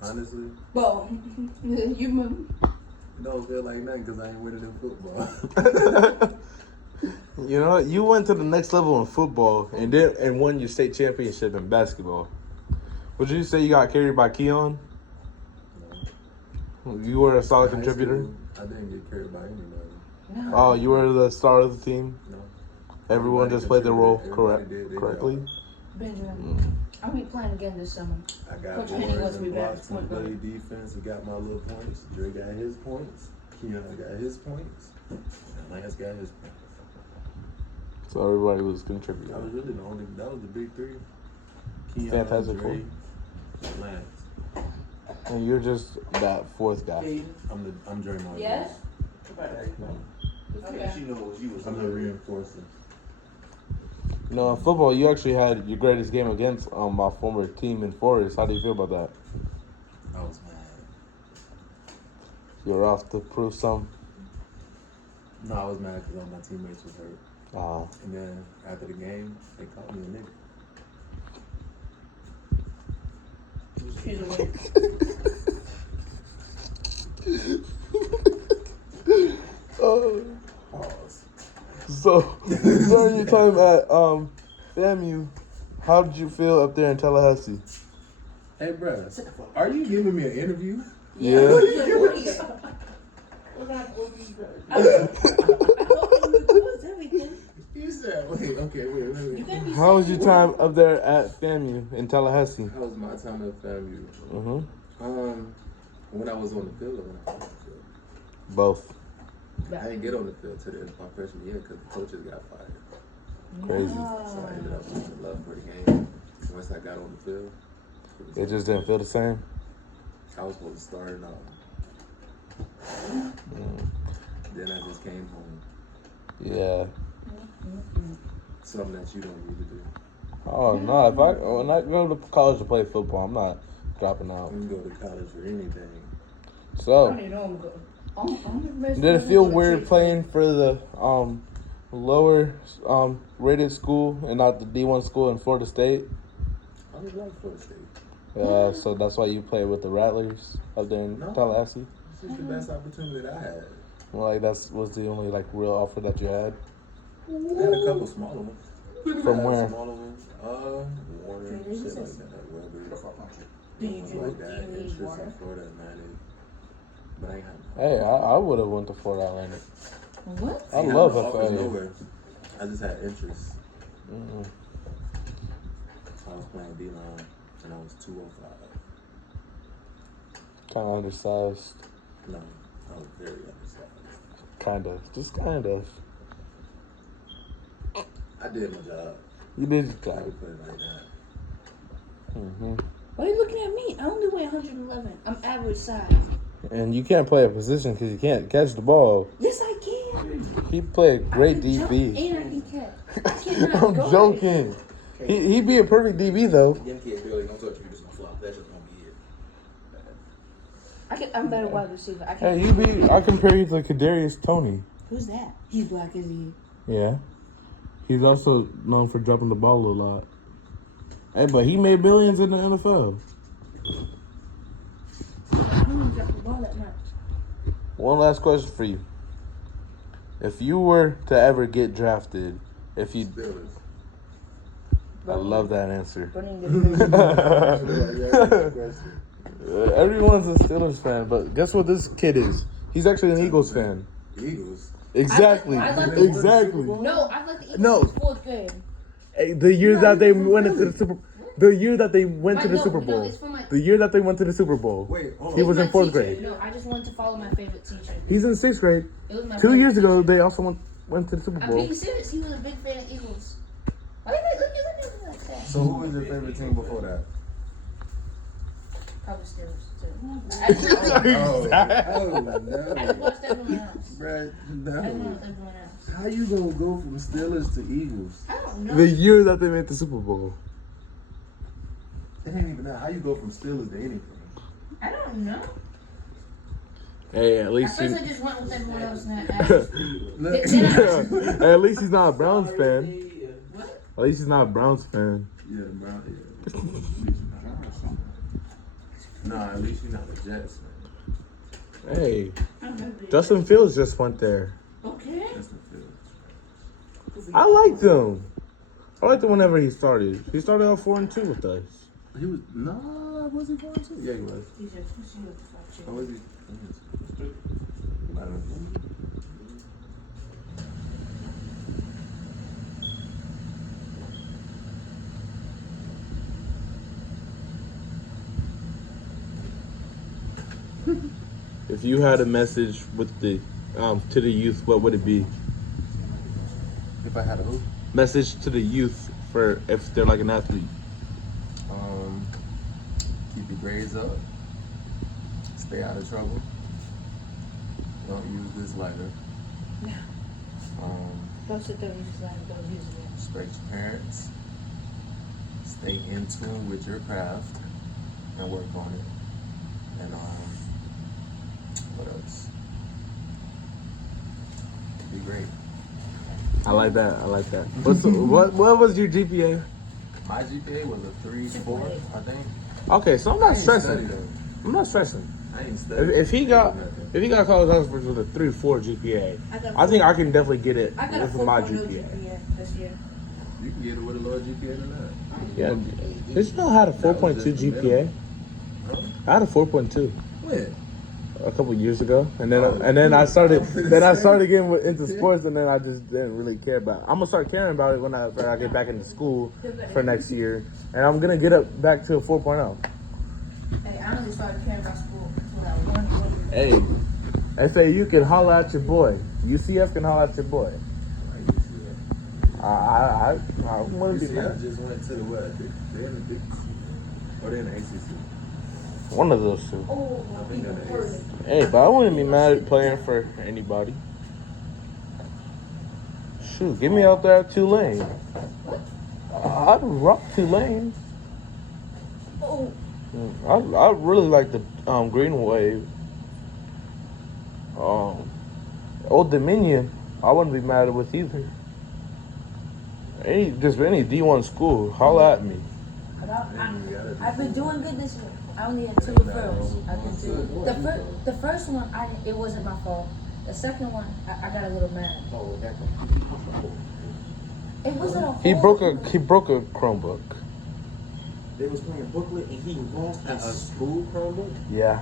Honestly, Well, you move. it don't feel like nothing because I ain't winning in football. You know what? You went to the next level in football and won your state championship in basketball. Would you say you got carried by Keon? You were a solid High contributor. school, I didn't get carried by anybody. No. Oh, you were the star of the team. No. Everyone Everybody just played their role contributed. Everybody did their correctly. job. Benjamin, I'm gonna be playing again this summer. I got Coach Henning wants boards me and back blocks to and point play defense. He got my little points. Dre got his points. Keon got his points. And Lance got his points. So everybody was That was contributing. really the only. That was the big three. Keon, Fantastic Dre, Four. and Lance. And you're just that fourth guy. I'm Draymond. Yes? Yeah, she knows you was I'm the reinforcer. You know, in football, you actually had your greatest game against my former team in Forest. How do you feel about that? I was mad. You were off to prove some. No, I was mad because all my teammates was hurt. And then after the game, they called me a nigga. She's a winner. Pause. So during your time at FAMU, how did you feel up there in Tallahassee? Hey, bruh, are you giving me an interview? Yeah. What are you? I told you we closed everything. You said, wait. You can't be How was your saying- time up there at FAMU in Tallahassee? How was my time at FAMU? Mm-hmm. When I was on the field, or when I was off the field? Both. I didn't get on the field till the end of my freshman year because the coaches got fired. Crazy. So I ended up losing love for the game. Once I got on the field, It just didn't feel the same. I was supposed to start it off. Then I just came home. Yeah. Something that you don't need to do. Oh no! When I go to college to play football, I'm not dropping out. You can go to college for anything. I So, don't even know I'm good. I'm the best did it one feel to go to weird church. playing for the lower rated school and not the D1 school in Florida State? I just like Florida State. So that's why you play with the Rattlers up there in No. Tallahassee. It's just the best opportunity that I had. Well, like that was the only like real offer that you had. I had a couple smaller ones. From I had where? Smaller ones. Water, shit like that. Weber. Do you Ones drink? like Do that. you need Interest water? in Florida Atlantic. But I ain't had Hey, I would have went to Florida Atlantic. What? I ain't love had no offers FIU. nowhere. I just had interest. Mm-mm. I was playing D-line and I was 205. Kind of undersized. No, I was very undersized. Kind of. Just kind of. I did my job. You did your I job. would put it like that. Mm-hmm. Why are you looking at me? I only weigh 111. I'm average size. And you can't play a position because you can't catch the ball. Yes, I can. He played I great can jump DB. and I can catch. I cannot I'm guard. joking. He'd be a perfect DB though. Young kid barely gonna touch you, just gonna flop. That's just gonna be it. I'm better wide receiver. I Hey, can. I compare you to Kadarius Toney. Who's that? He's black, isn't Yeah. He's also known for dropping the ball a lot. Hey, but he made millions in the NFL. he? I don't drop the ball that much. One last question for you. If you were to ever get drafted, if you, Steelers. I love that answer. Burning the Everyone's a Steelers fan, but guess what this kid is? He's actually an Eagles fan. Eagles. Exactly. I like the Exactly. No, I like the Eagles No. since fourth grade. Hey, the year that they went into the Super, the year that they went to the No, Super no, Bowl, it's for my- the year that they went to the Super Bowl. Wait, hold He on. was My in fourth teacher. grade. No, I just wanted to follow my favorite teacher. He's in sixth grade. It was my 2 favorite years ago, teacher. they also went to the Super I'm Bowl. being serious. He was a big fan of Eagles. Why you look at me like that? So who was your favorite team before that? Probably Steelers too. I Oh, just watched everyone else. Bruh, I just no. watched everyone else. How you gonna go from Steelers to Eagles? I don't know. The year that they made the Super Bowl. It ain't even that. How you go from Steelers to anything? I don't know. Hey, at At least first, he, I just went with everyone else and I Look. Then I- hey, at least he's not a Browns fan. What? At least he's not a Browns fan. Yeah, bro. Yeah. Nah, at least you're not a Jets fan. Hey, I'm a big- Justin Fields just went there. Okay. That's the Fields. I liked him. I liked him whenever he started. He started off 4-2 with us. He was was he 4-2? Yeah, he was. He said, "Let's see what the fuck shit." Or was he? I don't know. If you had a message with the to the youth, what would it be? If I had a hoop, Message to the youth for if they're like an athlete. keep your grades up. Stay out of trouble. Don't use this lighter. Don't sit there and just like, don't use it. Respect your parents. Stay in tune with your craft and work on it. And what else? Be great. I like that. What was your GPA? My GPA was a 3.4, I think. Okay, so I'm I not ain't studied stressing. though. I'm not stressing. I ain't studied. If he got nothing. college offers with a 3.4 GPA, I think I can definitely get it I got a with my 4.0 GPA. GPA this year. You can get it with a lower GPA than that. Yeah, did you know I had a That was 4.2 just the GPA? Huh? I had a 4.2 When? a couple years ago, and then Oh, I started I was gonna say. getting into sports, and then I just didn't really care about it. I'm gonna start caring about it when I get back into school for next year, and I'm gonna get up back to a 4.0. Hey, I only started caring about school when I was one year. Hey, SAU can holler at your boy. UCF can holler at your boy. I want to be UCF mad. just went to the what? They're in the Big C. Or they're in the ACC. One of those two. Oh, I think they're in the ACC. Hey, but I wouldn't be mad at playing for anybody. Shoot, get me out there at Tulane. I'd rock Tulane. oh, I really like the Green Wave. Old Dominion, I wouldn't be mad with either. Any D1 school, holla at me. I've been doing good this year. I only had 2 referrals. I've been doing the first one. It wasn't my fault. The second one, I got a little mad. It wasn't a He whole- broke a Chromebook. They was playing booklet and he lost a school Chromebook. Yeah.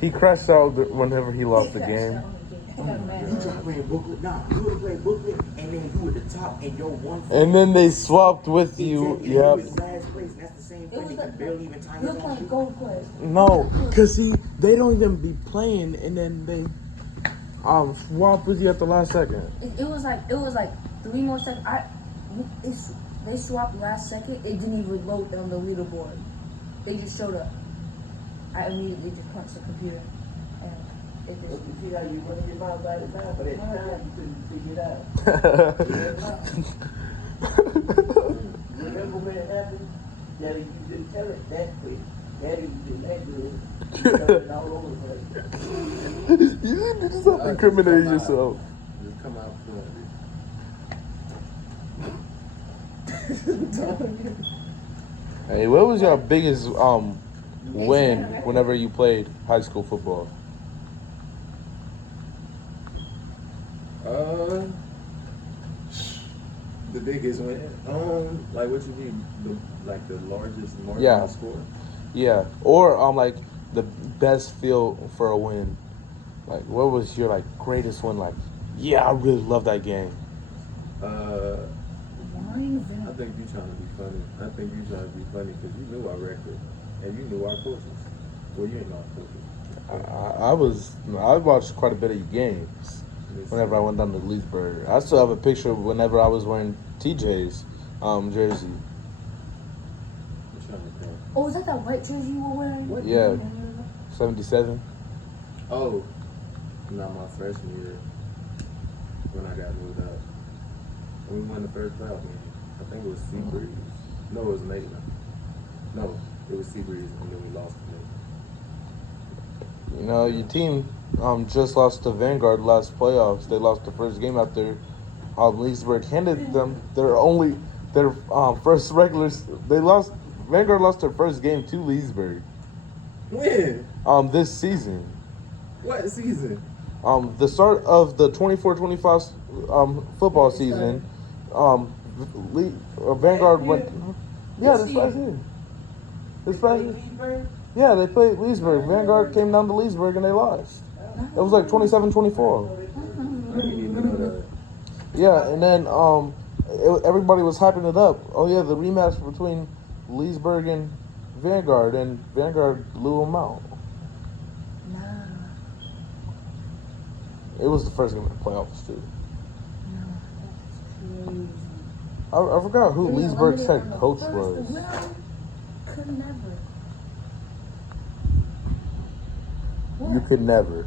He crashed out whenever he lost the He game. crashed out on the game. I got mad. You tried playing booklet? Nah, you would play booklet and then you at the top and your one. And then they swapped with you. Exactly, Yep. You was last place. And that's the same It thing. was You like can barely even time you're it playing on. Gold Quest. No, cause they don't even be playing, and then they swap with you at the last second. It was like 3 more seconds. They swapped last second. It didn't even load on the leaderboard. They just showed up. I immediately just punched the computer, and it just. You see how you running your mouth by the time, but at the time you couldn't figure it out. Remember when it happened? Daddy, you didn't tell it that quick. Daddy, you did that good. You tell it all over the place. You need to stop incriminating yourself. Just come out Hey, what was your biggest win whenever you played high school football? the biggest win. Like what you mean? The largest Yeah. score? Yeah, or like the best feel for a win. Like, what was your greatest win? Like, yeah, I really love that game. I Why are you think you trying to be funny. I think you trying to be funny because you knew our record and you knew our coaches. Well, you ain't know our coaches. I watched quite a bit of your games whenever I went down to Leesburg. I still have a picture of whenever I was wearing TJ's jersey. I'm trying to think. Oh, was that white jersey you were wearing? What Yeah. year? 77. Oh, not my freshman year when I got moved up. We won the first playoff game. I think it was Seabreeze. No, it was Maitland. No, it was Seabreeze, and then we lost to You know, your team just lost to Vanguard last playoffs. They lost the first game after Leesburg handed them their first regulars. Vanguard lost their first game to Leesburg When? this season. What season? The start of the 24-25 football season. Vanguard went. Yeah, this past year. This past year. Yeah, they played Leesburg. Vanguard came down to Leesburg and they lost. It was like 27-24. I didn't even know that. Yeah, and then everybody was hyping it up. Oh yeah, the rematch between Leesburg and Vanguard, and Vanguard blew them out. Nah, It was the first game of the playoffs too. that's crazy. I forgot who They Leesburg's eliminated head on the coach first was. round? Could never. You could never.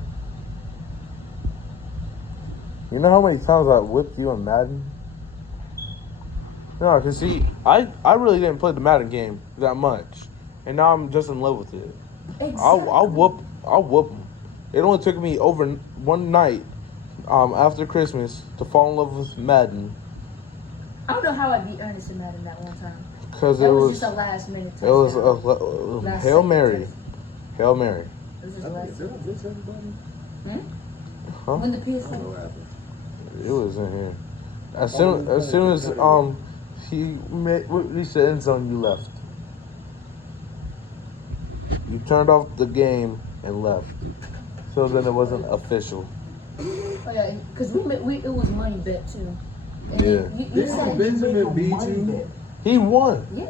You know how many times I whipped you in Madden? No, cause see, I really didn't play the Madden game that much, and now I'm just in love with it. I'll whoop them. It only took me over one night, after Christmas, to fall in love with Madden, I don't know how I beat Ernest in Madden that one time. cause That it was was just a last minute. it was touchdown. a Last Hail second Mary, touchdown. Hail Mary. It was just Is last. there a glitch, everybody? Huh? When the I don't know PS4. what happened. It was in here. As soon as he reached the end zone, you left. You turned off the game and left. So then it wasn't official. Oh yeah, because it was money bet too. And Yeah. You Didn't said Benjamin beat you? He won. yeah.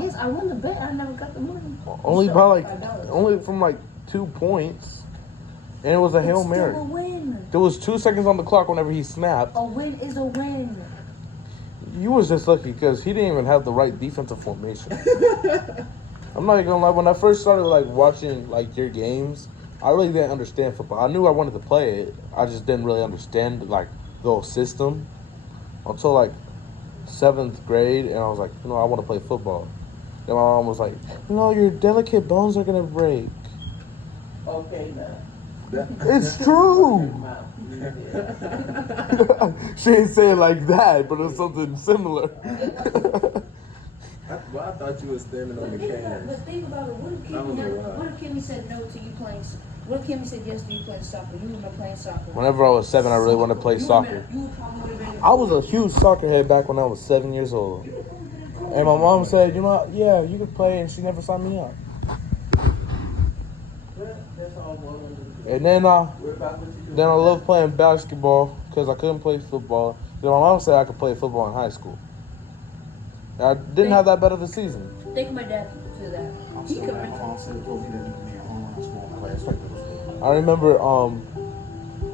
Yes, I won the bet. I never got the money. Only It's by like $5. only from like 2 points. And it was a It's Hail still Mary. a win. There was 2 seconds on the clock whenever he snapped. A win is a win. You was just lucky because he didn't even have the right defensive formation. I'm not even gonna lie, when I first started like watching like your games, I really didn't understand football. I knew I wanted to play it. I just didn't really understand like the whole system until like 7th grade, and I was like, I want to play football. And my mom was like, your delicate bones are gonna break. Okay, now. It's true. Mouth. She ain't say it like that, but it's something similar. I thought you were standing on the cans. But think about it. What if Kimmy said no to you playing? What if Kimmy said yes to you playing soccer? You remember playing soccer? Whenever I was 7, I really wanted to play soccer. You probably would have been. I was a huge soccer head back when I was 7 years old. And my mom said, yeah, you could play, and she never signed me up. That's all one. And then Worry about what you do. I loved playing basketball because I couldn't play football. Then my mom said I could play football in high school. And I didn't have that bad of a season. Think of my dad to that. He could I remember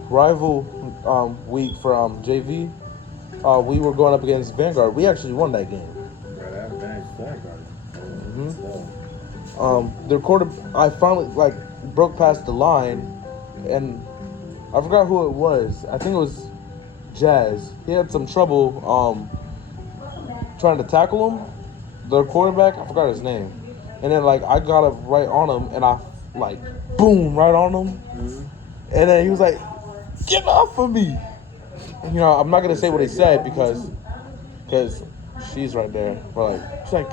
rival week for JV. We were going up against Vanguard. We actually won that game. Bro, that Vanguard. Their I finally broke past the line, and I forgot who it was. I think it was Jazz. He had some trouble trying to tackle him. The quarterback, I forgot his name. And then I got up right on him, and I boom right on him. And then he was like, "Get off of me!" And, I'm not gonna say what he said because she's right there. But she's like,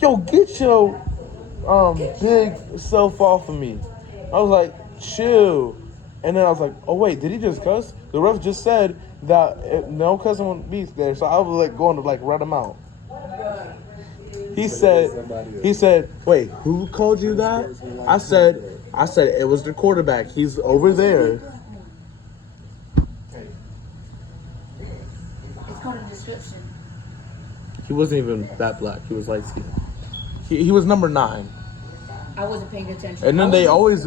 "Yo, get your big self off of me." I was like, "Chill." And then I was like, "Oh wait, did he just cuss?" The ref just said that no cussing wouldn't be there, so I was going to rat him out. He said, "Wait, who called you that?" I said it was the quarterback. He's over there. It's called a description. He wasn't even that black. He was light skinned. He was number 9. I wasn't paying attention. And then they always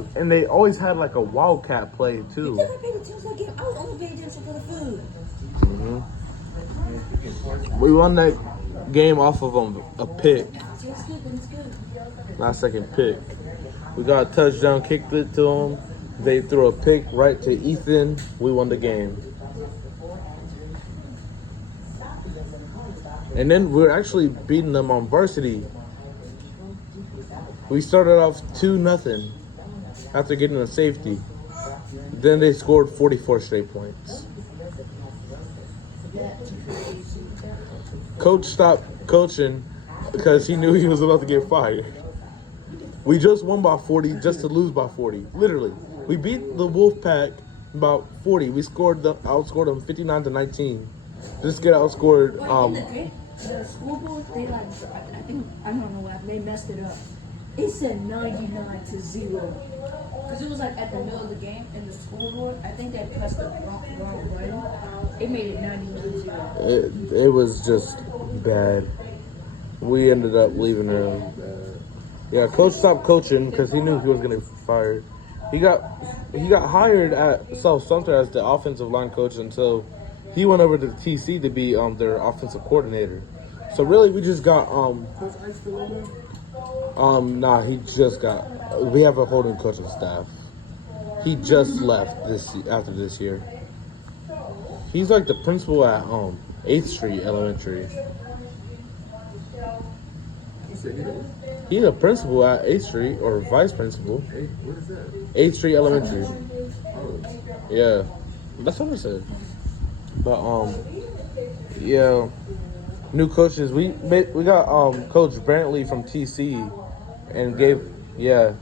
had a wildcat play too. I paid attention to that game. I was only paying attention to the food. We won that game off of a pick, It's good. It's good. last second pick. We got a touchdown, kicked it to them. They threw a pick right to Ethan. We won the game. And then we were actually beating them on varsity. We started off 2-0 after getting a safety. Then they scored 44 straight points. Coach stopped coaching because he knew he was about to get fired. We just won by 40 just to lose by 40. Literally. We beat the Wolfpack about 40. We outscored them 59-19. just get outscored. The school board, they like, I think, I don't know what, they messed it up. It said 99-0. Because it was like at the middle of the game in the school board. I think they pressed the wrong button. It made it 99-0. It was just bad. We ended up leaving early. Yeah, coach stopped coaching because he knew he was gonna get fired. He got hired at South Sumter as the offensive line coach until he went over to TC to be their offensive coordinator. So really, we just got Coach Ice still over there? Nah, he just got. We have a holding coaching staff. He just left after this year. He's like the principal at 8th Street Elementary. You said he was? He's a principal at 8th Street or vice principal. Hey, what is that? 8th Street Elementary. Oh, Yeah, that's what I said. But yeah, new coaches. We got Coach Brantley from TC, and gave he came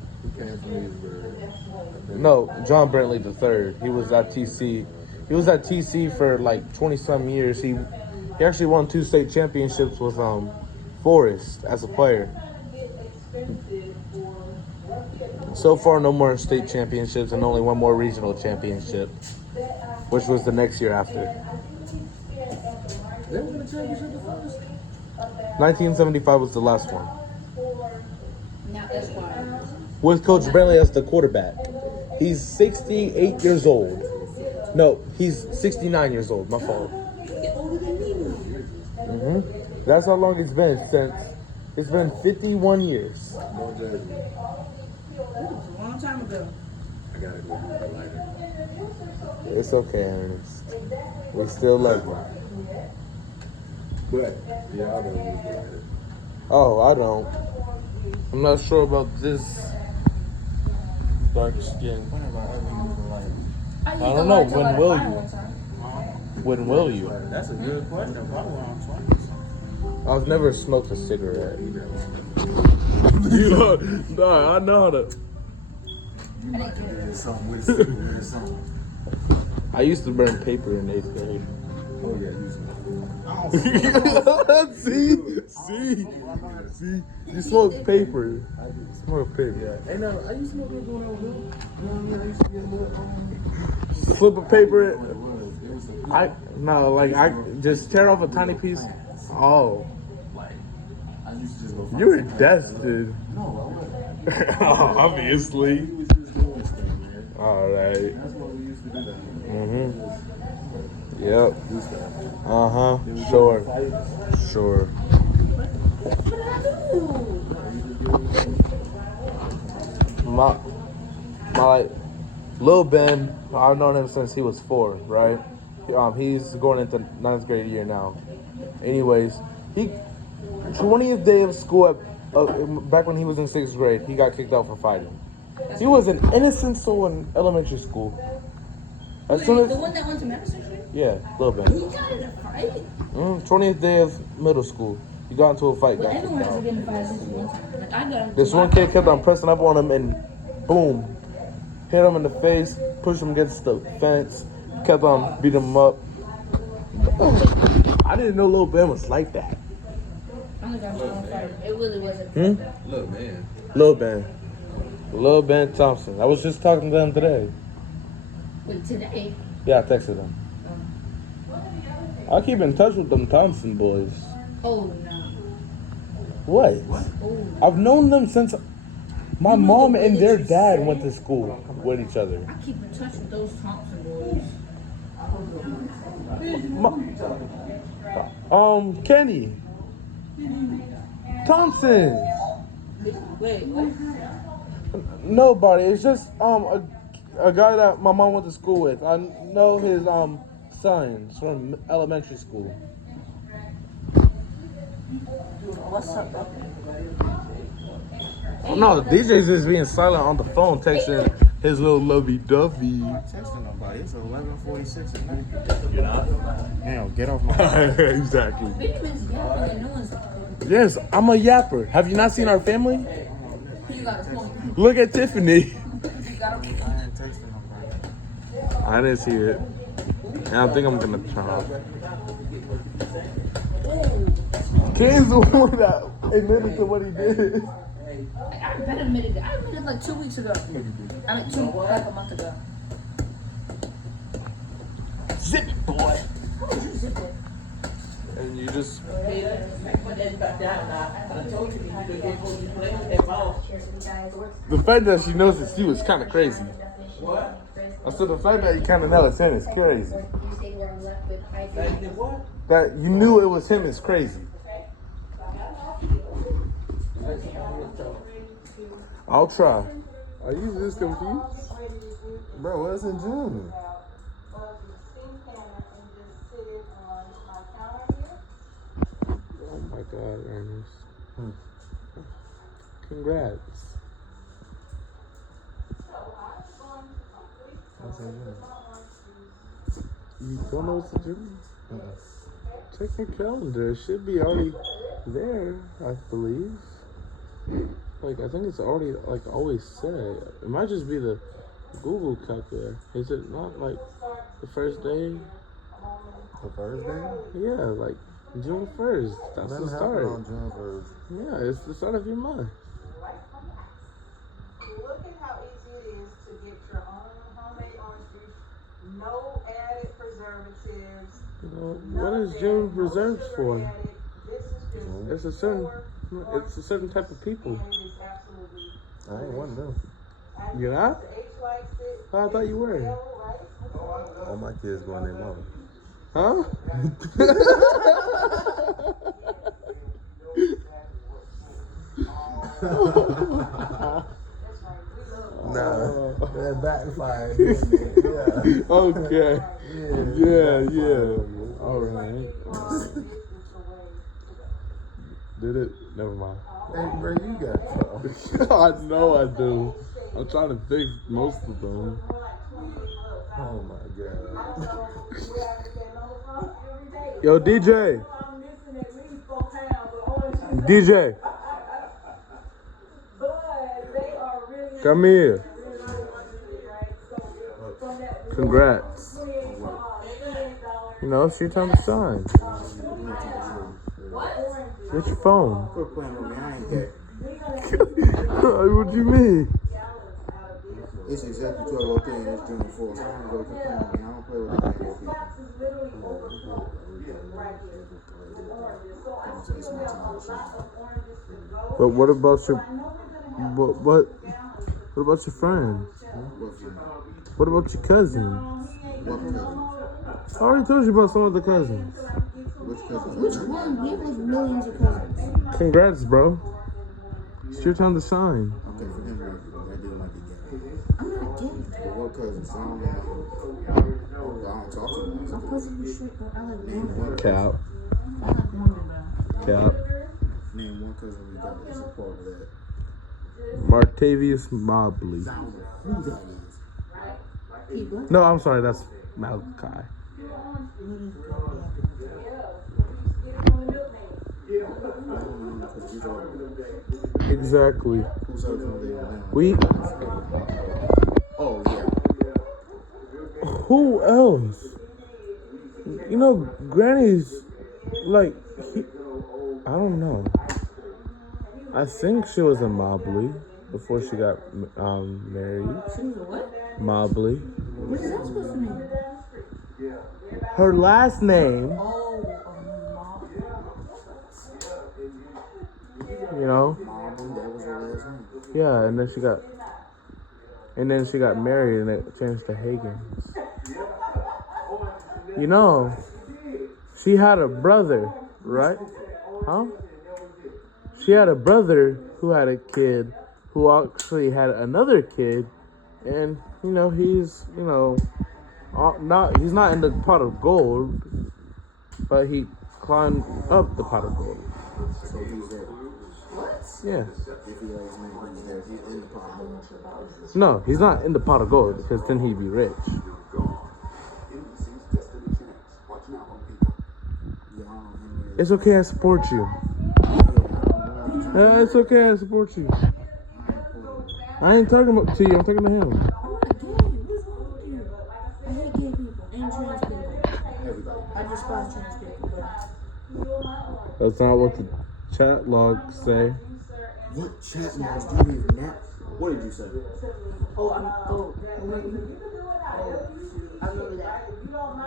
from Leesburg. no John Brantley III. He was at TC. He was at TC for like 20-some years. He actually won 2 state championships with Forest as a player. So far, no more state championships and only one more regional championship, which was the next year after. They was in the championship the first? 1975 was the last one. Now that's why. With Coach Brantley as the quarterback. He's 68 years old. No, he's 69 years old. My fault. That's how long it's been since. It's been 51 years. No jersey. A long time ago. I gotta go do the lighter. It's okay, Ernest. We still love you. But, yeah, I don't use the lighter. Oh, I don't. I'm not sure about this dark skin. Whenever I ever use the lighter. I don't know, when will you? When will you? That's a good question. Probably when I'm 20. I've never smoked a cigarette. No, I know how to. You might do this something with cigarette or something. I used to burn paper in 8th grade. Oh, yeah, you smoke. See, you smoke paper. I do. Smoke paper. Yeah. Hey, no, I used to smoke it going over there. You know what I mean? I used to get a little, Flip a paper. what it was. It was a I just tear off a tiny piece. Oh, like, I used to just go find you were some- destined. No, I wasn't. Obviously. We was just doing this thing, man. All right. That's what we used to do. Yep. Do stuff. Then we Sure. get in fights. Sure. My like Lil Ben, I've known him since he was 4, right? He's going into 9th grade year now. Anyways, 20th day of school back when he was in 6th grade, he got kicked out for fighting. He was an innocent soul in elementary school. As soon as The one that went to Madison Street? yeah, Lil Ben. He got in a fight? 20th day of middle school, he got into a fight. But Got everyone kicked has to out. get in a fight since one time. Like, I got into This one kid kept on pressing up on him and boom, hit him in the face, pushed him against the fence, kept on beating him up. I didn't know Lil Ben was like that. I only got into one fight. It really wasn't. Look, man. Lil Ben Thompson. I was just talking to him today. Wait, today? Yeah, I texted him. I keep in touch with them Thompson boys. Oh, no. What? Oh, I've known them since my mom and their dad went to school with each other. I keep in touch with those Thompson boys. Kenny Thompson. Wait, what? Nobody. It's just a guy that my mom went to school with. I know his sons from elementary school. What's up, bro? No, DJ's just being silent on the phone, texting his little lovey-dovey. Texting nobody. It's 11:46 at night. You're not? Damn, get off my. Exactly. Benjamin's yapping and no one's. Yes, I'm a yapper. Have you not seen our family? You got a phone. Look at Tiffany. You got a I ain't texting nobody. I didn't see it. And I think I'm gonna turn off. Kane's the one that admitted to what he did. I've been admitted it. I admitted like 2 weeks ago. I mean, like a month ago. Zip it, boy. How did you zip it? And you just Put that back down now. I told you to get what you play with that ball. the fact that she knows it's you is kind of crazy. What? I said the fact that you kind of know it's him is crazy. That you did what? That you knew it was him is crazy. I'll try. Are you just confused? Bro, what's in June? Oh my God, Ernest. Congrats. What's in June? You don't know what's in June? Check your calendar. It should be already there, I believe. Like, I think it's already, like, always said. It might just be the Google calculator. Is it not, like, the first day? The first day? Yeah, like, June 1st. That's the start. On June 1st. Yeah, it's the start of your month. Look at how easy it is to get your own homemade orange juice. No added preservatives. You know, what is June reserved for? This is just It's a certain type of people. and it is absolutely. I ain't one of them. You're not? The H likes it. Oh, I thought you were. Right? All my kids going their mama. Huh? Nah, that backfired. Yeah. Okay. Yeah. All right. Did it? Never mind. Hey, bro, you got some. I know I do. I'm trying to fix most of them. Oh my God. Yo, DJ. DJ. Come here. Congrats. You know, it's your time to shine. Get your phone. Quit playing with me. I ain't gay. What you mean? It's exactly 12:03 and it's June 4th. I don't go keep playing with me. I don't play with the gay people. It's my time to shine. But what about your what about your friends? What friend? What about your cousins? What cousin? I already told you about some of the cousins. Which cousin? Which one? We have like millions of cousins. Congrats, bro. It's your time to shine. Okay, for him, that dude might be gay. I'm not gay. But what cousins? I don't know. I don't talk to them. My cousin is straight, but I like Name Wonder. one. Cap. I like Wonder, bro. Cap. Name one cousin we got that's a part of that. Martavius Mobley. I don't know who that is. People. No, I'm sorry, that's Malachi. Because he's all. Exactly. Who's other from there now? We Oh, yeah. who else? You know, Granny's like I don't know. I think she was a Mobley before she got married. She was a what? Mobley. What is that supposed to mean? Her last name, Oh, you know. Mom, that was her last name. Yeah, and then she got married and it changed to Higgins. You know, she had a brother, right? Huh? She had a brother who had a kid who actually had another kid, and you know he's he's not in the pot of gold, but he climbed up the pot of gold. So he's there. Yeah. If he had his name, he's there. He's in the problem. No, he's not in the pot of gold because then he'd be rich. Yeah, I don't know him. It's okay, I support you. It's okay, I support you. I ain't talking about to you, I'm talking to him. I'm not gay. What's wrong with you? I hate gay people and trans people. fried chicken stick, bro. That's not what the chat logs say. What chat logs do you even have? What did you say? I remember that.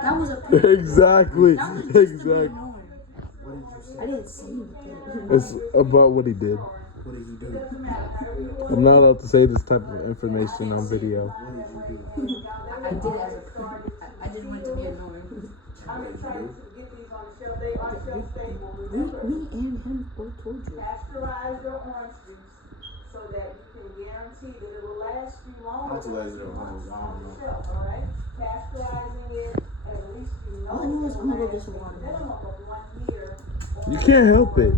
That was a picture. Exactly. That was just to be Exactly. annoying. What did you say? I didn't say anything. It's about what he did. What did he do? I'm not allowed to say this type of information on video. What did you do? I did it as a I just wanted to be annoying. I'm excited to get these on the shelf. They are shelf stable. Me Remember, and him both told you. pasteurize your orange juice so that you can guarantee that it will last you longer. I'll tell you later. I don't know. Shelf, all right? Pasteurizing it, and at least you know. All I know is I'm gonna go get some a water. minimum of 1 year. You can't help it.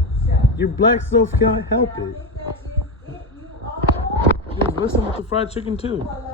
Your black self can't help it. I think that is it. You all Just listen with the fried chicken too. are